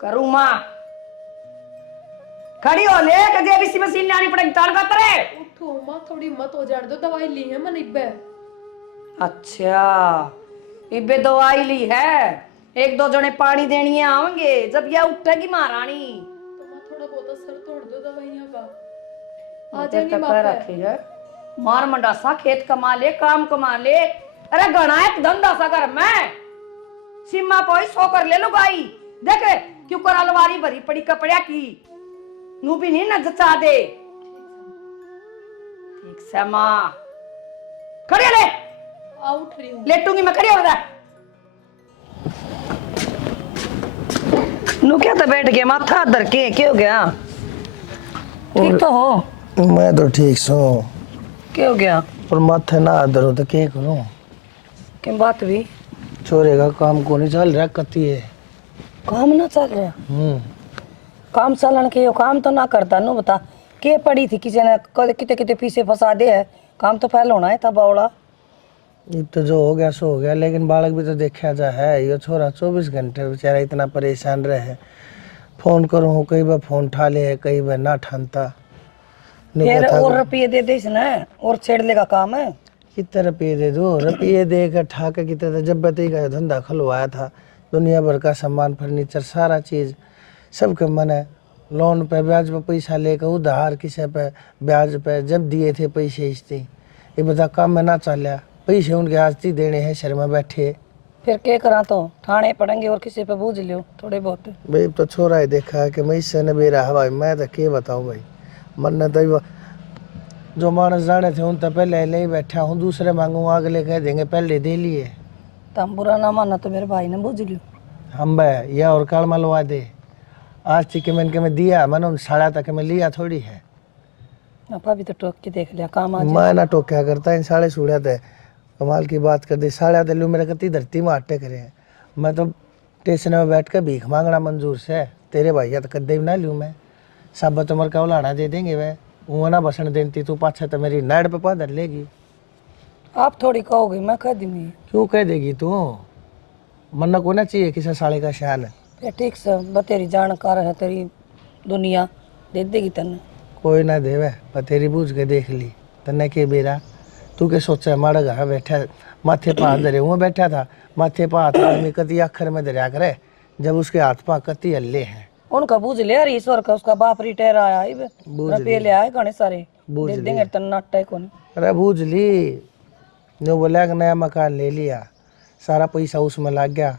करूँ माँ। खड़ी हो ले के जेबीसी मशीन ने आनी पड़ेगी तान का तेरे। उठो माँ, थोड़ी हिम्मत हो जाने दो, दवाई ली है मैंने इब्बे। अच्छा इबे दवाई ली है, 1-2 जने पानी देनी है आवेंगे जब यह उठेगी महारानी। तो माँ थोड़ा बहुत असर तोड़ दो दवाइयाँ का। आ तेरे जाएंगी तक माँ कर पे। रखी है मार मंडासा, खेत कमा ले काम कमा ले। अरे गणा एक धंधा सा कर मैं सीमा पोई 100 कर ले लो गाई देख क्यों कर अलमारी भरी पड़ी कपड़िया की नू भी नहीं न जचा दे। ठीक से माँ खड़ी हो ले। आ उठ रही हूँ। लेटूंगी मैं, खड़ी हो जा। नू क्या तो बैठ गया माथा धर के, क्या हो गया? ठीक तो हो? मैं तो ठीक सो, क्या हो गया? पर माथे ना दर्द तो क्या करूं? क्या बात भी? छोरे का काम को नहीं चल रहा, कती है काम ना चल रहा? काम चलन के यो काम तो ना करता नो बता के पड़ी थी किसी ने किते किते पीछे फंसा दे है। काम तो पहले होना है था बावड़ा। ये तो जो हो गया सो हो गया, लेकिन बालक भी तो देखा जा है। ये छोरा 24 घंटे बेचारा इतना परेशान रहे। फोन करूँ कई बार फोन उठा ले, कई बार ना ठानता। फिर और रुपये दे दे इसने और छेड़ लेगा काम है। कितने रुपये दे दो? रुपये देकर ठाके कितने जब बती का धंधा खुलवाया था, दुनिया भर का सामान फर्नीचर सारा चीज़ सबके मन है। लोन पे ब्याज पे पैसा लेकर उधार किसी पे ब्याज पे जब दिए थे पैसे इसते ये बता काम में ना चलिया, पैसे उनके आस्ती देने हैं शहर में बैठे। फिर क्या करा तो ठाणे पड़ेंगे और किसी पे बूझ लियो थोड़े बहुत। भाई तो छोरा ही देखा है कि मैं इससे न बेरा हवाई, मैं तो क्या बताऊँ भाई। मन ने तो जो मानस जाने थे उन तो पहले ले ही बैठा हूँ, दूसरे मांगू अगले कह देंगे पहले दे लिए। तुम बुरा ना माना तो मेरे भाई ने बूझ लियो। हम भाई यह और काल मलवा दे आज थी कि मैंने दिया मैंने साड़ा तक मैं लिया थोड़ी है। अपा भी तो टोक के देख लिया काम आ मैं ना टोक्या करता इन साढ़े सूढ़ा थे कमाल की बात कर दी। साढ़े तो लू मेरे कती धरती में आटे करे हैं। मैं तो स्टेशन में बैठ कर भीख मांगना मंजूर से तेरे भैया तो कदे भी ना लूँ मैं। सब तो मर का उलाना दे देंगे वह वो ना बसन देती तू पाछा तो मेरी नाड़ पे पादर लेगी। आप थोड़ी कहोगे मैं कह दूंगी। क्यों कह देगी तू? मन्ना को ना चाहिए किसी साले का शान है। फिर ठीक से बतेरी जानकार है तेरी दुनिया दे देगी तन्ने। कोई ना देवे पर तेरी बूझ के देख ली तन्ने के बेरा तू के सोचा माड़ा घर बैठा माथे पा धरे हुआ बैठा था। माथे पा हाथ आदमी कति अखर में दरिया करे जब उसके हाथ पा कति हल्ले हैं। उनका बूझ ले यार ईश्वर का उसका बाप रिटायर आया रुपये ले आए घने सारे दे देंगे तन्ना अट्टा को नहीं। अरे बूझ ली जो बोला कि नया मकान ले लिया सारा पैसा उसमें लग गया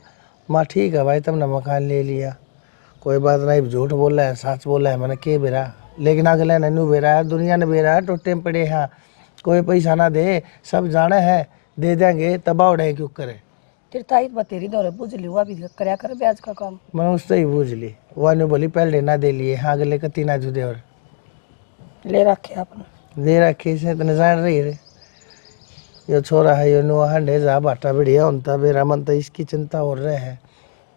माँ ठीक है भाई, तुमने मकान ले लिया, कोई बात नहीं, झूठ बोला है सच बोला है मैंने के बेरा, लेकिन अगले ने नू बेरा है, दुनिया ने बेरा है, टोटे में पड़े हैं, कोई पैसा ना दे, सब जाने हैं, दे देंगे तबाह उड़े क्यों करे। तेरी ताई बतेरी दौरे बुझ ली, हुआ भी करया कर ब्याज का काम। मैंने उससे ही बूझ ली, वह ने बोली पहले ना दे लिए, हाँ अगले कती ना जुदे और ले रखे आपने। दे रखे से इतने जान रही रे, यो छोरा है यो नुआ हंडे जा बाटा बढ़िया होता, मेरा मन तो इसकी चिंता हो रहे है,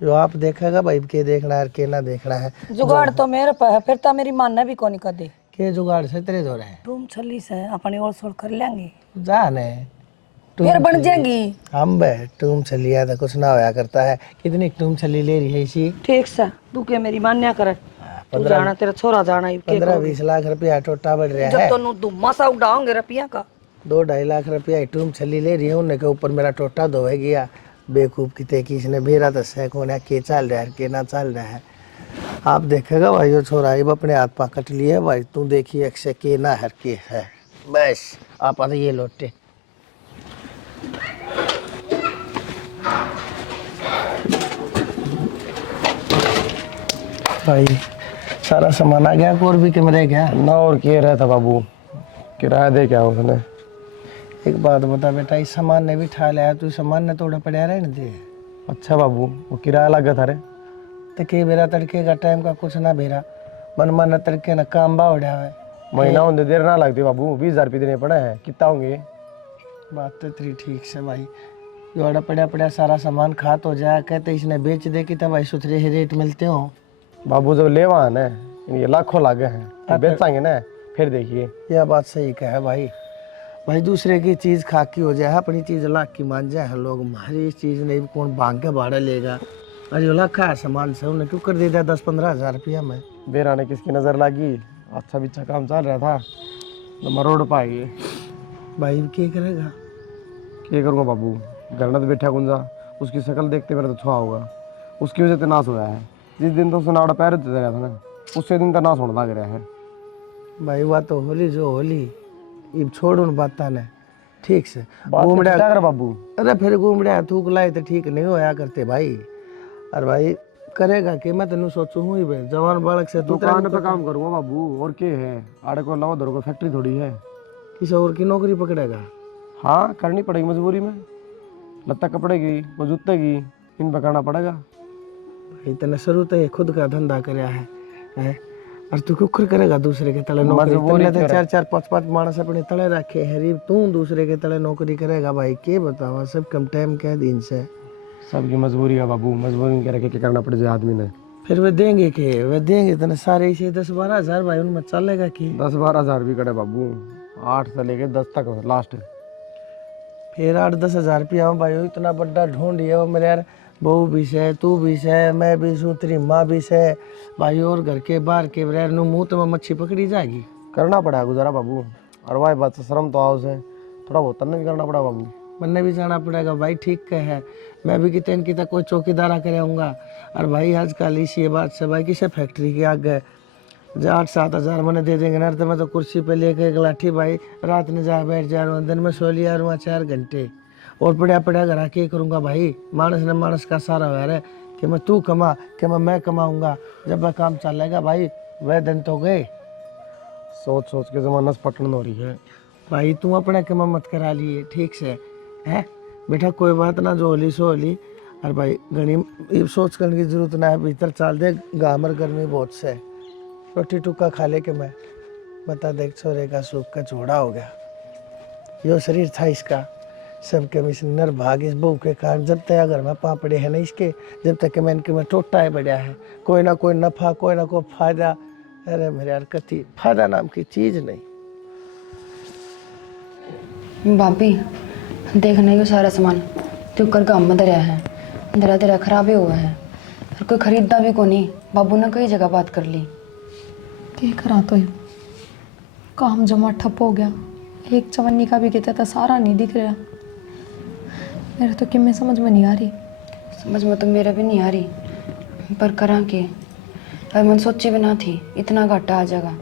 जो आप देखेगा भाई के देखना है के ना देखना है। जुगाड़ तो मेरे पे है, फिर तो मेरी मानना भी कौन कर दे। के जुगाड़ से तेरे दो रहे रूम छली से अपने और सोल कर लेंगे, जाने फिर बन जाएंगी। हम बे टूम छलिया तो कुछ ना होया करता है, कितनी टूम छली ले रही है इसी। ठीक से तू के मेरी मान्या करे, तू जाना तेरा छोरा जाना ही 15-20 लाख रुपया टोटा बढ़ रहा है, जब तो धुम्मा सा उड़ाओगे रुपया का। 2-2.5 लाख रुपया टूम छली ले रही है, उनके के ऊपर मेरा टोटा धोए गया, बेवकूफ कितने की इसने भेरा तो सह कौन है के चल रहा है के ना चल रहा है। आप देखेगा भाई वो छोरा ये अपने हाथ पा कट लिए भाई, तू देखिए अक्सर के ना हर के है, बस आप ये लौटे। भाई सारा सामान आ गया, और भी कमरे गया ना और के रहा था बाबू, किराया दे क्या उसने। एक बात बता बेटा, इस सामान ने भी ठा लिया, तू सामान ने थोड़ा पड़ा रहने दे। अच्छा बाबू, वो किराया लग गया था रे। तो के बेरा तड़के का टाइम का कुछ ना बेरा, मन तड़के ना काम बा उड़ा है, महीना होने देर ना लगती बाबू, 20,000 रुपये देने पड़े हैं, कितना होंगे। बात तो तेरी ठीक से भाई, जोड़ा पड़ा पड़ा सारा सामान खात हो जाए, कहते इसने बेच दे कि तब भाई सुथरे ही रेट मिलते हो। बाबू जब लेवा है ना, ये लाखों लागे हैं, तो बेचेंगे ना फिर देखिए। यह बात सही कहे भाई, भाई दूसरे की चीज़ खाकी हो जाए, अपनी चीज़ लाख की मान जाए लोग, हमारी चीज़ नहीं कौन भाग के भाड़ा लेगा। अरे लाखा है सामान से उन्हें क्यों कर दे दिया 10-15 हज़ार रुपया में। बेरा ने किसकी नज़र लगी, अच्छा भी अच्छा काम चल रहा था, तो मैं रोड पर आई। भाई क्या करेगा, क्या करूँगा बाबू, घर में तो बैठा गुंजा, उसकी शक्ल देखते मेरा तो छुआ होगा, उसकी वजह से नाश होया है। जिस दिन तो उसने नाड़ा पैर दे रहा था ना, उससे दिन तो नाश होने लग रहा है। भाई वह तो होली जो होली, ये छोड़ उन बाता ने ठीक से घूम रहा कर बाबू। अरे फिर घूम रहा थूक लाए तो ठीक नहीं होया करते भाई। अरे भाई करेगा कि मैं तेन सोचू हूँ ही भाई, जवान बालक से दुकान पे काम करूँगा बाबू, और क्या है, आड़े को लावा धरो को फैक्ट्री थोड़ी है, किसी और की नौकरी पकड़ेगा। हाँ करनी पड़ेगी मजबूरी में, लत्ता कपड़े की वो जूते की इन पर करना पड़ेगा। भाई तेने शुरू तो ये खुद का धंधा कराया है? और तू क्यों करेगा दूसरे के तले नौकरी, तुमने तो 4-4 5-5 मानस अपने तले रखे है, तू दूसरे के तले नौकरी करेगा भाई, के बतावा सब कम टाइम के दिन से। सबकी मजबूरी है बाबू, मजबूरी में क्या करना पड़ जाए आदमी ने। फिर वे देंगे के, वे देंगे तेने सारे इसे 10-12 हज़ार भाई, उनमें चलेगा कि 10-12 हज़ार भी करे बाबू, 8 से लेके 10 तक लास्ट। फिर 8-10 हज़ार रुपया भाई, इतना बड़ा ढूंढ है वो मेरे यार, बहू भी से, तू भी से, मैं भी सू, तेरी माँ भी से भाई, और घर के बाहर के बगैर नु मुँह तो मच्छी पकड़ी जाएगी। करना पड़ेगा गुजारा बाबू, और भाई बात से शर्म तो आओ से थोड़ा बहुत तन्ने भी करना पड़ा बाबू। मन्ने भी जाना पड़ेगा भाई, ठीक है, मैं भी कितने की तक कोई चौकीदारा करूँगा। और भाई आजकल इसी बात से भाई किसे फैक्ट्री के आगे 8-7 हज़ार मैंने दे देंगे ना, तो मैं तो कुर्सी पे लेके एक लाठी भाई रात में जा बैठ जा रहा हूँ, दिन में सो लिया रहा 4 घंटे, और पड़ा पड़ा घर आके करूँगा भाई। मानस ने मानस का सारा हो रहा है कि मैं तू कमा कि मैं कमाऊँगा, जब वह काम चलेगा भाई वह दिन तो गए। सोच सोच के जमाना पटन हो रही है भाई, तू अपने कमा मत करा लिए ठीक से है बेटा, कोई बात ना, जो होली सो होली। और भाई घनी सोच करने की जरूरत ना है, भीतर चाल दे, गामर गर्मी बहुत से, रोटी टुक्का खा ले के मैं बता देख, छोरे का सूख का चूड़ा हो गया, यो शरीर था इसका, सबके मिशनर भाग इस बहू के कारण, जब तक घर में पापड़े है ना इसके, जब तक मैं इनके में टोटा है बढ़िया है, कोई ना कोई नफा कोई ना कोई फायदा। अरे मेरे यार कति फायदा नाम की चीज नहीं। भाभी देख नहीं वो सारा सामान जो कर गाँव में दरिया है, दरिया दरिया खराब ही हुआ है, और कोई खरीदता भी को नहीं। बाबू ने कई जगह बात कर ली। देख रहा तो काम जमा ठप हो गया, एक चवन्नी का भी कहता था, सारा नहीं दिख रहा मेरे तो, कि मैं समझ में नहीं आ रही। समझ में तो मेरा भी नहीं आ रही, पर करा के अब मन सोची भी ना थी इतना घाटा आ जाएगा।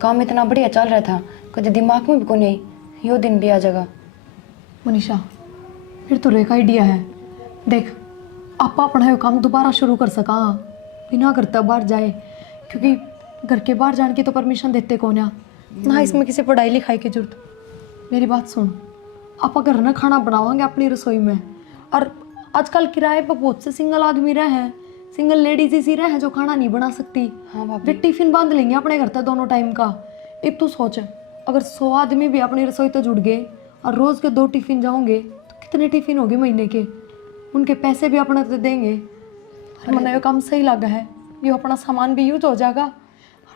काम इतना बढ़िया चल रहा था, कभी दिमाग में भी को नहीं यो दिन भी आ जाएगा। मनीषा फिर तो एक आइडिया है, देख आपा अपना ये काम दोबारा शुरू कर सका बिना करता बाहर जाए, क्योंकि घर के बाहर जाने की तो परमिशन देते कौन है ना, इसमें किसी पढ़ाई लिखाई की जरूरत। मेरी बात सुन, आप घर ना खाना बनावांगे अपनी रसोई में, और आजकल किराए पर बहुत से सिंगल आदमी रहे हैं, सिंगल लेडीज इसी रहे हैं जो खाना नहीं बना सकती। हाँ भाभी। वे टिफिन बांध लेंगे अपने घर तक दोनों टाइम का। एक तू सोच, अगर 100 आदमी भी अपनी रसोई तो जुड़ गए और रोज के 2 टिफिन जाओगे तो कितने टिफिन हो गए महीने के, उनके पैसे भी अपना तो देंगे। और मैंने ये काम सही लगा है, ये अपना सामान भी यूज हो जाएगा,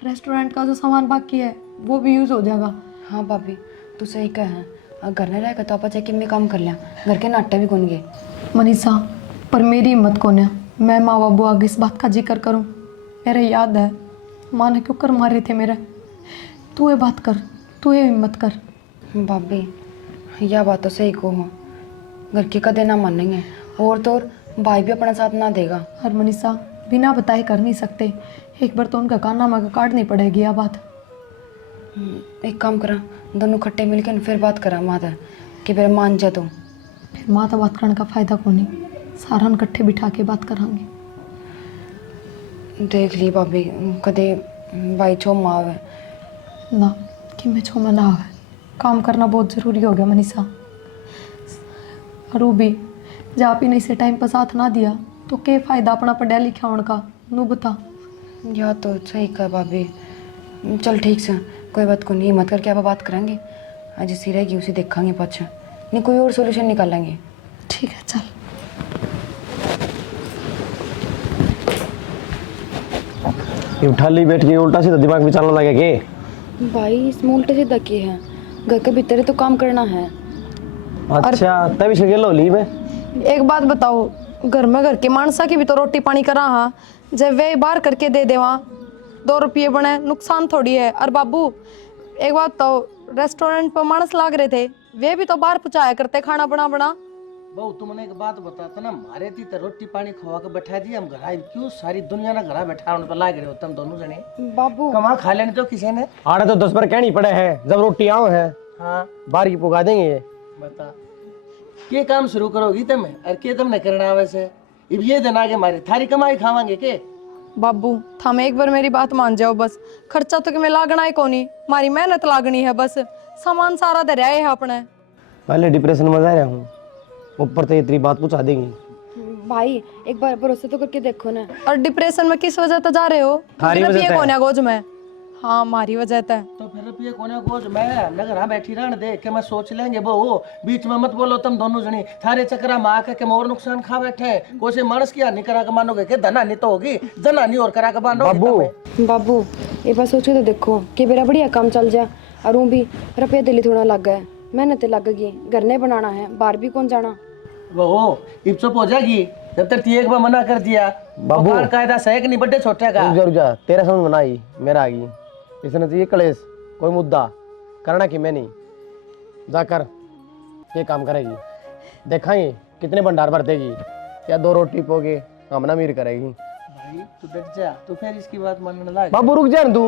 रेस्टोरेंट का जो सामान बाकी है वो भी यूज हो जाएगा। हाँ भाभी तू सही कह है, घर में रहेगा तो आप जाके मैं काम कर लिया, घर के नाटे भी कौन गए। मनीषा, पर मेरी हिम्मत कौन है मैं माँ बाबू आगे इस बात का जिक्र करूं। मेरे याद है माँ ने क्यों कर मारे थे मेरे। तू ये बात कर, तू ये हिम्मत कर। भाभी यह बात तो सही को हो, घर के कदे ना मानेंगे, और तो और भाई भी अपना साथ ना देगा। और मनीषा बिना बताए कर नहीं सकते, एक बार तो उनका काना माँ काटनी पड़ेगी यह बात। एक काम करा, दोनों खट्टे मिलकर फिर बात करा माता कि फिर मान जा तो। फिर माँ तो बात करने का फायदा कौन नहीं, सारा इकट्ठे बिठा के बात करांगे। देख ली भाभी कदे भाई छो माँ है ना कि मैं छो में ना है, काम करना बहुत ज़रूरी हो गया मनीषा। और वो भी जब आप ही नहीं से टाइम पर साथ ना दिया तो क्या फ़ायदा अपना पढ़ा लिखा होने का, नू बता। या तो सही कहा भाभी, चल ठीक से कोई बात को नहीं, मत करके आप बात करेंगे, आज इसी रहेगी उसे देखेंगे पाछा, नहीं कोई और सोल्यूशन निकालेंगे। ठीक है चल। ये ठाली बैठ के उल्टा सीधा दिमाग में चलने लगे के। भाई इसमें उल्टे सीधा की है, घर के भीतर ही तो काम करना है। अच्छा तभी से गेलो ली में। एक बात बताओ, घर में घर के मानसा की भी तो रोटी पानी करा हाँ, जब वे बाहर करके दे दे वहाँ 2 रुपये बने, नुकसान थोड़ी है। और बाबू एक बात बताओ, रेस्टोरेंट पर मानस लाग रहे थे, वे भी तो बाहर पहुँचाया करते खाना बना बना। बहु तुमने एक बात बताता ना, मारे थी तो रोटी पानी खवा के बैठा दिया, हम घर क्यों सारी दुनिया ना घर बैठा उन पर लाग रहे हो तुम दोनों जने। बाबू कमा खा लेने तो किसी ने। आड़े तो 10 बार कहनी पड़े हैं, जब रोटी आओ है हाँ बाहर की पुगा देंगे ये। बता के काम शुरू करोगी तुम, और के तुमने करना वैसे अब ये दिन आगे मारे थारी कमाई खावांगे के। बाबू थम एक बार मेरी बात मान जाओ, बस खर्चा तो मैं लागना है कोनी, मारी मेहनत लागनी है, बस सामान सारा दरिया है अपने। पहले डिप्रेशन में जा रहा हूँ, ऊपर तो इतनी बात पूछा देंगी। भाई एक बार भरोसा तो करके देखो ना। और डिप्रेशन में किस वजह से जा रहे हो? थारी वजह से। कौन है गोज में? हाँ हमारी वजह से। तो फिर रुपये कोने गोज मैं नगर बैठी रहने दे के मैं सोच लेंगे वो, बीच में मत बोलो तुम दोनों जनी, थारे चक्रा में आके के मोर नुकसान खा बैठे। कोई मानस की हानि करा के मानोगे के धना नहीं तो होगी, धना नहीं और करा के मानोगे। बाबू ये बात सोचो तो देखो कि मेरा बढ़िया काम चल जाए, और वो भी रुपये दिल्ली थोड़ा लग गए, मेहनत लग गई, घर नहीं बनाना है, बाहर भी कौन जाना। वो इब चुप हो जाएगी जब तक एक बार मना कर दिया। बाबू कायदा सही नहीं बड़े छोटे का। रुक जा तेरा समझ में आई मेरा आ गई, इसने चाहिए कलेश कोई मुद्दा करना कि मैं नहीं जाकर ये काम करेगी, देखाएंगे कितने भंडार भरतेगी, या 2 रोटी पोगे हमना मीर करेगी। भाई तू डट जा, तू फिर इसकी बात मानने लग। बाबू रुक जा न तू,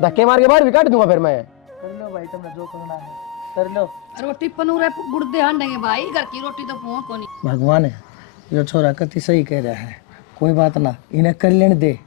धक्के मार के बाहर भी काट दूंगा फिर मैं। कर लो भाई तुमने जो करना है कर लो। रोटी पनूरे गुड़ ध्यान देंगे भाई, घर की रोटी तो पहुँच को नहीं। भगवान है यो छोरा कति सही कह रहा है, कोई बात ना इन्हें कर लेने दे,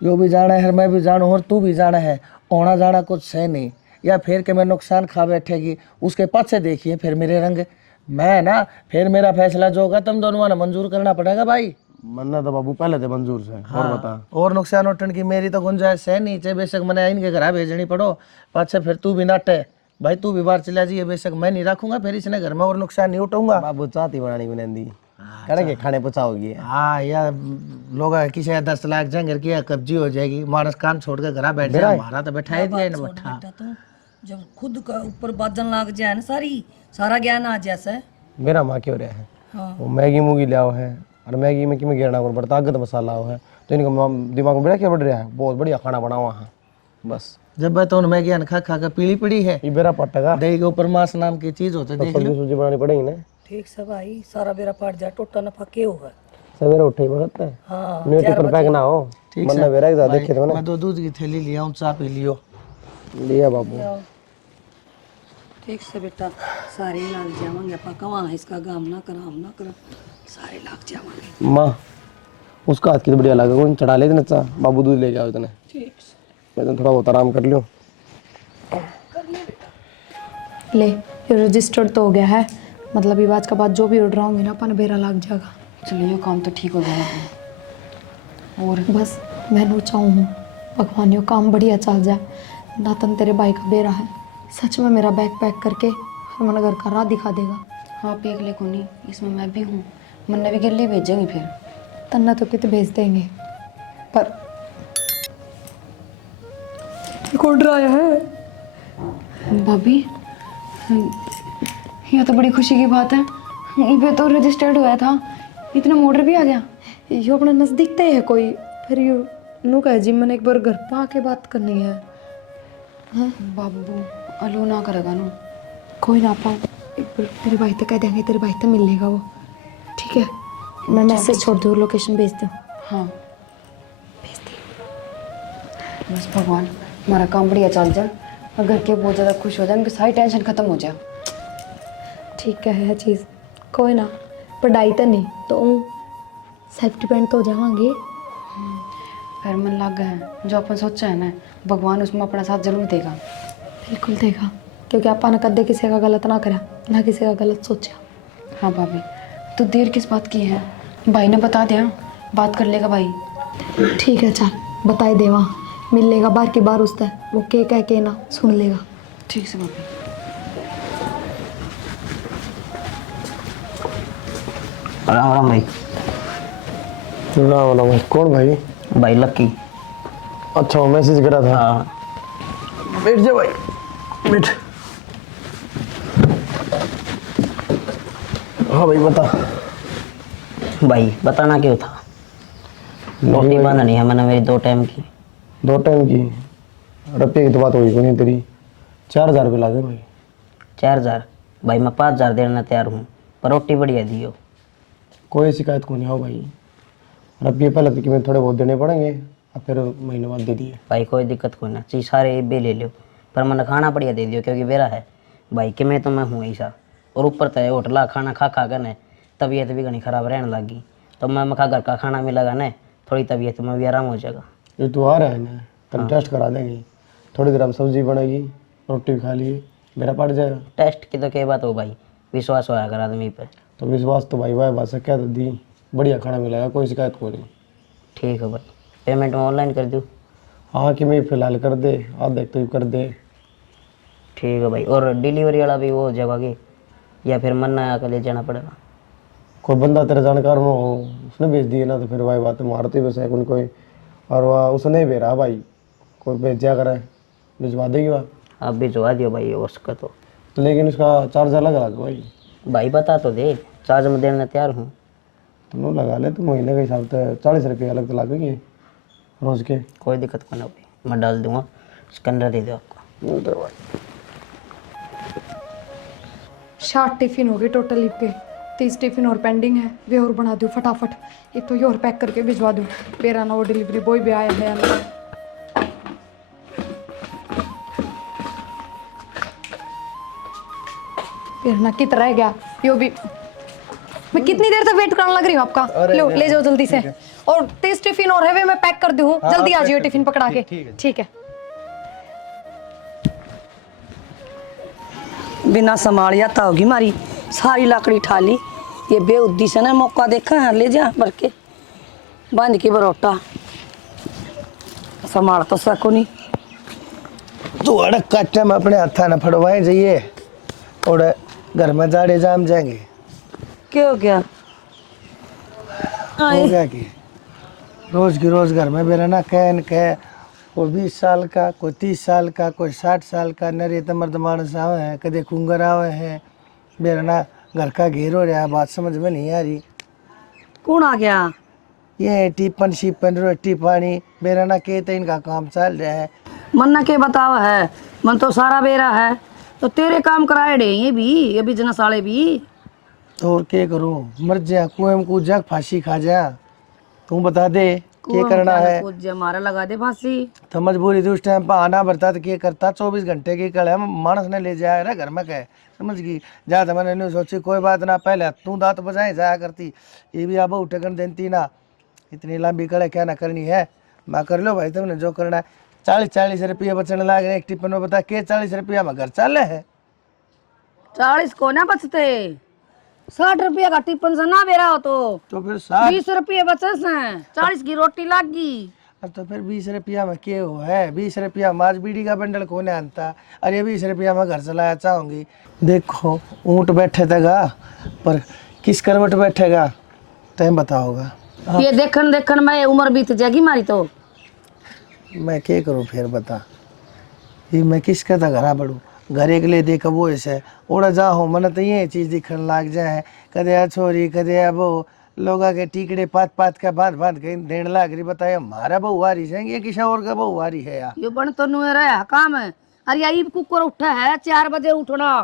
यो भी जाना है मैं भी जानू और तू भी जाना है, आना जाना कुछ है नहीं, या फिर के मैं नुकसान खा बैठेगी उसके पाछे देखिए फिर मेरे रंग मैं ना, फिर मेरा फैसला जो होगा तुम दोनों ने मंजूर करना पड़ेगा भाई। मन्ना तो बाबू पहले थे मंजूर से। हाँ, और बता और नुकसान उठने की मेरी तो गुंजाइश है नहीं, चाहे बेशक मैंने इनके घर भेजनी पड़ो, पाछे फिर तू भी नाटे भाई, तू भी बाहर चला जाइए, बेशक मैं नहीं रखूंगा, फिर इसने घर में और नुकसान नहीं उठाऊंगा। बाबू चाहती बनानी बुनंदी करेंगे, खाने पचाओगी। हाँ यार लोग किसी 10 लाख जंगर की कब्जी हो जाएगी, मानस काम छोड़ के घर बैठ जाए, हमारा तो बैठा ही दिया बैठा। तो जब खुद का ऊपर बाजन लाग जाए ना, सारा ज्ञान आ जैसे मेरा माँ क्यों रहा है। हाँ। वो मैगी मूगी लिया है, और मैगी में किमें गिरना पड़ता, अगत मसाला है, तो इनको दिमाग में बड़ा क्या बढ़ रहा है, बहुत बढ़िया खाना बनाओ हाँ बस। जब मैं तो मैगी खा खा के पीली पड़ी है, ये बेरा पटेगा, दही के ऊपर मांस नाम की चीज होता है, देख लो। सब्जी बनानी पड़ेगी ना। ठीक से भाई, सारा बेरा पाट जाए, टोटा नफा के होगा। सवेरे उठे ही वक्त है, हाँ न्यूटी पर पैक ना हो, मन्ना बेरा एक देखे तो मैं 2 दूध की थैली लिया हूँ, चाय पी लियो। लिया बाबू। ठीक से बेटा, सारे लाल जावांगे अपा, कहाँ है इसका गाम ना करा हम ना करा, सारे लाग जावांगे। माँ उसका हाथ की तो बढ़िया लगा, कौन चढ़ा ले नचा बाबू दूध लेके आओ इतने। ठीक मैं तो थोड़ा बहुत आराम कर लियो। ले ये रजिस्टर्ड तो हो गया है, मतलब ये आज का बाद जो भी ऑर्डर आऊंगी ना अपन बेरा लग जाएगा। चलो ये काम तो ठीक हो गया अपना। और बस मैं नो चाहूँ हूँ भगवान यो काम बढ़िया चल जाए। नातन तेरे भाई का बेरा है, सच में मेरा बैग पैक करके हरमन घर का राह दिखा देगा। हाँ पे अगले को नहीं, इसमें मैं भी हूँ। मन्ना भी गिल्ली भेजेंगे फिर। तन्ना तो कितने भेज देंगे, पर एक ऑर्डर आया है। भाभी ये तो बड़ी खुशी की बात है। ये पे तो रजिस्टर्ड हुआ था, इतना ऑर्डर भी आ गया। यो अपने नजदीक तय है कोई, फिर यो नु कहे जी मैंने एक बार घर पे आके बात करनी है। बाबू अलो ना करेगा ना। कोई ना पाओ, एक बार तेरे भाई तक कह देंगे, तेरे भाई तक मिल लेगा वो। ठीक है, मैं मैसेज छोड़ दूँ, लोकेशन भेज दूँ। हाँ बस भगवान हमारा काम बढ़िया चल जाए और घर के बहुत ज़्यादा खुश हो जाए, उनकी सारी टेंशन खत्म हो जाए। ठीक है चीज़, कोई ना पढ़ाई तो नहीं तो सेल्फ डिपेंड तो हो जावांगे। फिर मन लग गया है, जो अपन सोचा है ना भगवान उसमें अपना साथ जरूर देगा। बिल्कुल देगा, क्योंकि आपा ने कदे किसी का गलत ना करा, ना किसी का गलत सोचा। हाँ भाभी तो देर किस बात की है, भाई ने बता दिया, बात कर लेगा भाई। ठीक है चल बताए देवा, मिल लेगा बार की बार उससे, वो के कह के ना सुन लेगा। ठीक से भाभी। राम राम भाई। ना भाई कौन भाई? भाई लक्की। अच्छा वो मैसेज करा था। हाँ बैठ जा भाई, बैठ। हाँ भाई बता। भाई बताना क्यों था? रोटी बांधनी है मैंने मेरी 2 टाइम की। 2 टाइम की? रुपये की तो बात हुई को नहीं तेरी। 4000 रुपये लागे भाई। 4000? भाई मैं 5000 देना तैयार हूँ, पर रोटी बढ़िया दियो। कोई शिकायत को नहीं आओ भाई। रुपये पहले तो कीमत थोड़े बहुत देने पड़ेंगे, और फिर महीने बाद दे दिए। भाई कोई दिक्कत कोई ना, चीज सारे बे ले लो, पर मैंने खाना बढ़िया दे दियो क्योंकि मेरा है भाई कि मैं तो मैं हूँ ऐसा। और ऊपर तो होटला खाना खा खा कर न तबीयत भी घनी खराब रहने लगी, तो मैं मखा घर का खाना मिलेगा न थोड़ी तबीयत में भी आराम हो जाएगा। ये तो आ रहा है ना, कल टेस्ट करा देंगे, थोड़ी देर हम सब्जी बनेगी, रोटी भी खा लिए, मेरा पड़ जाएगा। टेस्ट की तो क्या बात हो भाई, विश्वास होया कर आदमी पे। तो विश्वास तो भाई भाई बात से कह तो दी, बढ़िया खाना मिलेगा, कोई शिकायत को नहीं। ठीक है भाई, पेमेंट में ऑनलाइन कर दूँ? हाँ कि मैं फिलहाल कर दे, आप देख तो कर दे। ठीक है भाई, और डिलीवरी वाला भी वो हो जाएगा कि या फिर मन्ना आकर ले जाना पड़ेगा? कोई बंदा तेरा जानकार में हो, उसने भेज दिए ना तो फिर भाई बात मारती बस है कोई, और वह उसने ही भेजा भाई, कोई भेजा करे भिजवा देगी वह। आप भिजवा दियो भाई उसका तो। लेकिन उसका चार्ज अलग लगा भाई। भाई बता तो दे, चार्ज में देना तैयार हूँ। तुम लगा ले, तो महीने के हिसाब से 40 रुपये अलग तो लगेंगे रोज के। कोई दिक्कत को ना भाई, मैं डाल दूंगा, स्कैनर दे दो आपको। 60 टिफिन हो गए टोटल लिख के, 30 टिफिन और पेंडिंग है, वे और बना दूँ फटाफट। एक तो ये और पैक करके भिजवा दूँ, मेरा ना वो डिलीवरी बॉय भी आया है अंदर। फिर ना कितना रह गया यो भी, मैं कितनी देर तक वेट करने लग रही हूँ आपका। लो ले जाओ जल्दी से, और 30 टिफिन और है वे मैं पैक कर दूँ, जल्दी आ जाइए टिफिन पकड़ा के। ठीक है। बिना संभालिया तो होगी मारी सारी लकड़ी ठाली। ये बेउद्दी से ना मौका देखा है, ले जा भर के बांध के बरोटा, संभाल तो सको नहीं। तू अड़क काटे में अपने हाथा न फड़वाए जाइए, और घर में जाड़े जाम जाएंगे। क्यों क्या हो गया कि रोज की रोज घर में मेरा ना कहन कह, कोई 20 साल का, कोई 30 साल का, कोई 60 साल का, नरे तो मर्द मानस आवे हैं, कदे कुंगर आवे हैं, मेरा ना घर का घेर हो रहा है। बात समझ में नहीं आ रही। कौन आ गया? ये टिपन शिपन रोटी पानी मेरा ना कहते इनका काम चल रहा है। मन ना के बतावा है, मन तो सारा बेरा है, तो तेरे काम कराए डे ये भी जना साले भी। तो और क्या करूं, मर जा कुएं में कूद जा, फांसी खा जा। तू बता दे क्या करना है? कुछ हमारा लगा दे फांसी। तो मजबूरी थी उस टाइम पर आना पड़ता तो क्या करता। 24 घंटे की कल है, मानस ने ले जाया ना घर में कहे, समझ गई। जा तो मैंने नहीं सोची, कोई बात ना, पहले तू दांत बजाए जाया करती, ये भी अब उठकन देती ना। इतनी लंबी कड़े क्या ना करनी है, मैं कर लो भाई, तुमने जो करना है। 40 रुपये बचने लग रहे, एक टिप्पण में बता के 40 रुपया में घर चल है। 40 को ना बचते, 60 रुपया का टिफिन से ना बेरा हो तो फिर 60, 20 रुपये बचे से 40 की रोटी लाग गई। तो फिर 20 रुपया में क्या हो है? 20 रुपया में आज बीड़ी का बंडल कोने आनता, अरे 20 रुपया में घर चलाया चाहूंगी। देखो ऊँट बैठे थेगा, पर किस करवट बैठेगा टाइम बताओगा। ये देखन देखन में उम्र बीत जाएगी मारी तो। मैं क्या करूँ फिर बता, ये मैं किसका था घरा बढ़ू, घर एक ले दे कबो ऐसे उड़ा जा हो, मन तो ये चीज़ दिखने लग जाए, कदे आ छोरी कदे आ बहू, लोगा के टीकड़े पात पात का बांध बांध के देने लग रही। बताए हमारा बहू वारी है, ये किसी और का बहू वारी है यार। ये बन तो नुए रहा काम है। अरे यही कुकर उठा है 4 बजे उठना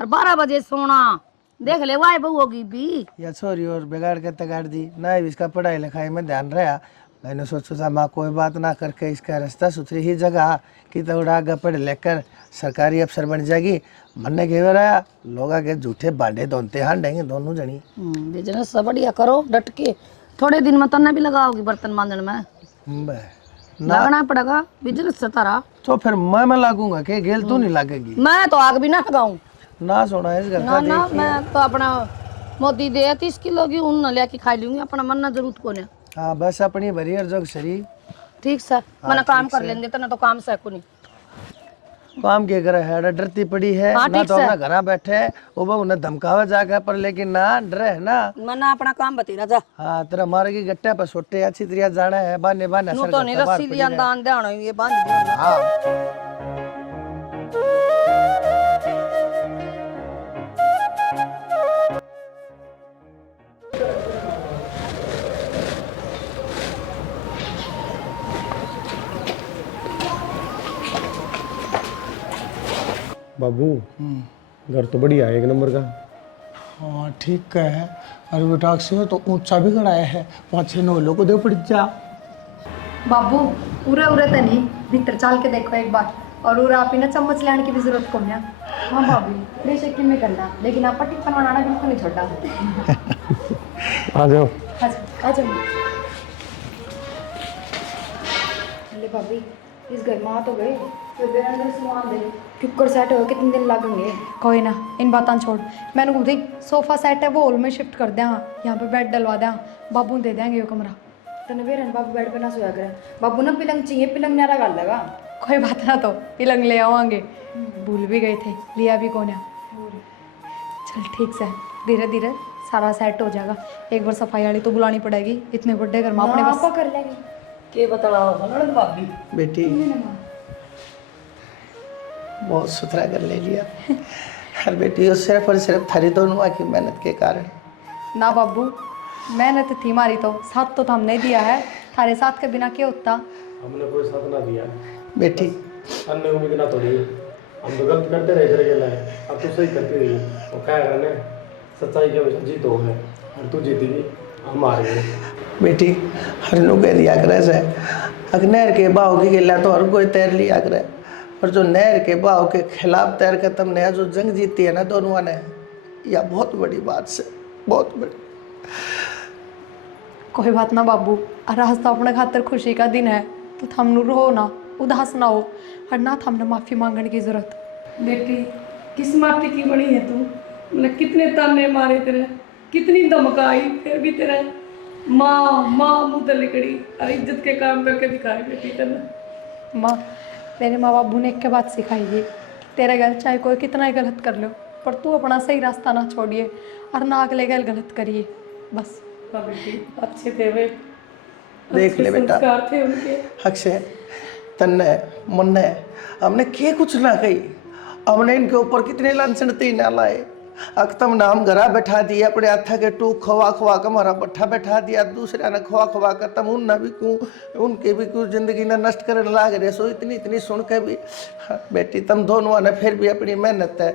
और 12 बजे सोना, देख ले वाई बहू होगी भी। या छोरी और बिगाड़ के तगाड़ दी ना, इसका पढ़ाई लिखाई में ध्यान रहा। मैंने सोचा था माँ कोई बात ना करके इसका रास्ता सुथरी ही जगह कि तो आगे पढ़ लेकर सरकारी अफसर बन जाएगी। मन के रहा लोग के झूठे बांडे धोते हांडेंगे दोनों जनी। बिजनेस बढ़िया करो डट के, थोड़े दिन में तन्ने भी लगाओगी बर्तन मांजन में। लगना पड़ेगा बिजनेस से तारा। तो फिर मैं लागूंगा कि गेल तू नहीं लागेगी? मैं तो आग भी ना लगाऊं ना सोना इस घर ना का ना, मैं तो अपना मोदी दे 30 किलो की ऊन न लेके खा लूंगी, अपना मन ना जरूरत को ने। हाँ बस अपनी भरी और जोग सरी ठीक से मैंने काम कर लेंगे तो ना तो काम से को नहीं काम के करे है, डरती पड़ी है हाँ, ना, ठीक तो से। अपना घरा बैठे है वो बहु उन्हें धमकावा जाकर, पर लेकिन ना डरे है ना। मैंने अपना काम बतेरा जा हाँ तेरा मारे की गट्टे पर सोटे अच्छी तरह जाना है, बाने बाने यूं सर तो नहीं का बाहर रस्सी पड़ी लिया है। दान देना ये बांध दिया। हाँ बाबू घर तो बढ़िया है, एक नंबर का। हाँ ठीक है। अरे बेटा से तो ऊंचा भी गड़ाया है, 5-6 नोलों को दे पड़ जा। बाबू उरे उरे तो नहीं, भीतर चाल के देखो एक बार। और उरे आप ही ना चम्मच लेने की भी जरूरत को नहीं। हाँ भाभी, बेशक कि मैं करना, लेकिन आप टिफिन बनाना बिल्कुल नहीं छोड़ा। आ जाओ। आ जाओ। अरे भाभी, इस घर में आ तो गए, फिर मेरे अंदर सामान दे, कुकर सेट हो कितने दिन लगेंगे? कोई ना, इन बातों छोड़। मैंने कहा थी सोफा सेट है वो हॉल में शिफ्ट कर दें, यहाँ पे बेड डलवा दें, बाबू दे देंगे ये कमरा। तने वे रन बाबू बेड पे ना सोया करे, बाबू ना पिलंग चाहिए, पिलंग नारा गाल लगा। कोई बात ना, तो पिलंग ले आवांगे। भूल भी गए थे, लिया भी कौन है। चल ठीक से, धीरे धीरे सारा सेट हो जाएगा। एक बार सफाई वाली तो बुलानी पड़ेगी, इतने बड़े घर में अपने हाँ, बस। आपा कर लेंगे। के बताओ हलन भाभी बेटी बहुत सुथरा कर ले लिया। हर बेटी और सिर्फ थारी दोनों की मेहनत के कारण। ना बाबू, मेहनत थी मारी तो साथ तो हमने दिया है, थारे साथ के बिना क्या होता। हमने कोई साथ ना दिया बेटी अन्य उम्मीद ना तोड़ी, हम तो गलत करते रहे करके लाए, अब तो सही करती रही। वो क्या करने, सच्चाई के जीत हो है, और तू जीतेगी हम हार गए। बेटी हर नु कह दिया करे से, अगर नहर के बहाव की गिला तो हर कोई तैर लिया करे, और जो नहर के बहाव के खिलाफ तैर कर तुमने जो जंग जीती है ना दोनों ने, यह बहुत बड़ी बात से, बहुत बड़ी। कोई बात ना बाबू, और आज तो अपने खातर खुशी का दिन है, तो थमनु रो ना, उदास ना हो, और ना थमने माफ़ी मांगने की जरूरत। बेटी किस माटी की बनी है तू, मतलब कितने ताने मारे तेरे, कितनी धमकाई, फिर भी तेरे माँ माँ मुँह तले कड़ी और इज्जत के काम करके दिखाए बेटी तेने। माँ, तेरे माँ बाबू ने एक के बात सिखाई है, तेरे गल चाहे कोई कितना ही गलत कर लो, पर तू अपना सही रास्ता ना छोड़िए और ना अगले गल गलत करिए, बस। हाँ बेटी अच्छे थे वे, देख ले अच्छे बेटा, संस्कार थे उनके। अक्षय तन्ने मुन्ने हमने के कुछ ना कही, हमने इनके ऊपर कितने लांछन तीन लाए। अकतम नाम घरा बैठा दिया, अपने हाथा के टूक खवा खवा कर हमारा पट्ठा बैठा दिया, दूसरे ने खवा खवा कर तम उन भी क्यों उनके भी क्यों जिंदगी ने नष्ट करने लाग रहे। सो इतनी इतनी सुन के भी बेटी तुम दोनों ने फिर भी अपनी मेहनत है,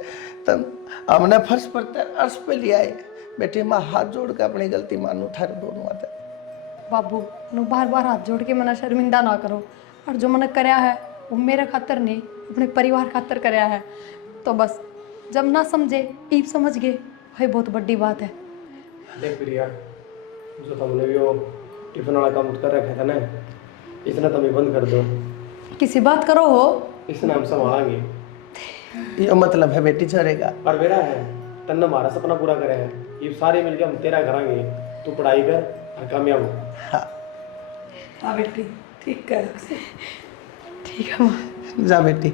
तुम हमने फर्श पर अर्श पे लिया है। बेटी माँ हाथ जोड़ कर अपनी गलती मानू थारे दोनों आते। बाबू नु बार बार हाथ जोड़ के मना शर्मिंदा ना करो। और जो मैंने कराया है वो मेरे खातर नहीं, अपने परिवार खातर कराया है। तो बस जब ना समझे ईब समझ गए, वही बहुत बड़ी बात है। देख प्रिया, जो तुमने भी वो टिफिन वाला काम कर रखा था ना, इसने तुम बंद कर दो। किसी बात करो हो, इसने हम संभालेंगे। ये मतलब है बेटी छोड़ेगा। पर मेरा है, तन्ने हमारा सपना पूरा करे है, ये सारे मिलके हम तेरा कराएंगे। तू पढ़ाई कर और कामयाब हो। हाँ बेटी ठीक है। ठीक है माँ। जा बेटी,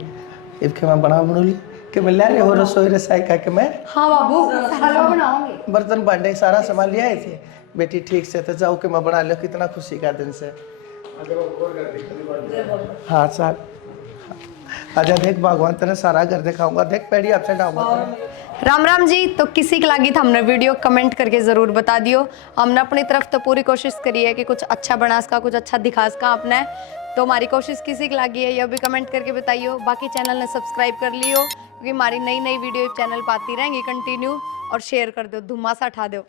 इसके मैं बना बनूली कि मैं ले रहे हो रसोई रसाई का कि मैं हाँ बाबू, हलवा बनाओगे। बर्तन भांडे सारा सामान ले आए थे। बेटी ठीक से तो जाओ कि मैं बना लो, कितना खुशी का दिन से। हाँ सर, आजा देख भगवान तेरा सारा घर दिखाऊंगा, देख पैड़ी आपसे डाऊंगा। राम राम जी। तो किसी के लागी था हमने वीडियो कमेंट करके ज़रूर बता दियो। हमने अपनी तरफ तो पूरी कोशिश करी है कि कुछ अच्छा बना सका, कुछ अच्छा दिखा सका आपने। तो हमारी कोशिश किसी की लागी है यह भी कमेंट करके बताइयो। बाकी चैनल ने सब्सक्राइब कर लियो, क्योंकि हमारी नई नई वीडियो चैनल पर आती रहेंगी कंटिन्यू। और शेयर कर दो, धुम्मासा उठा दो।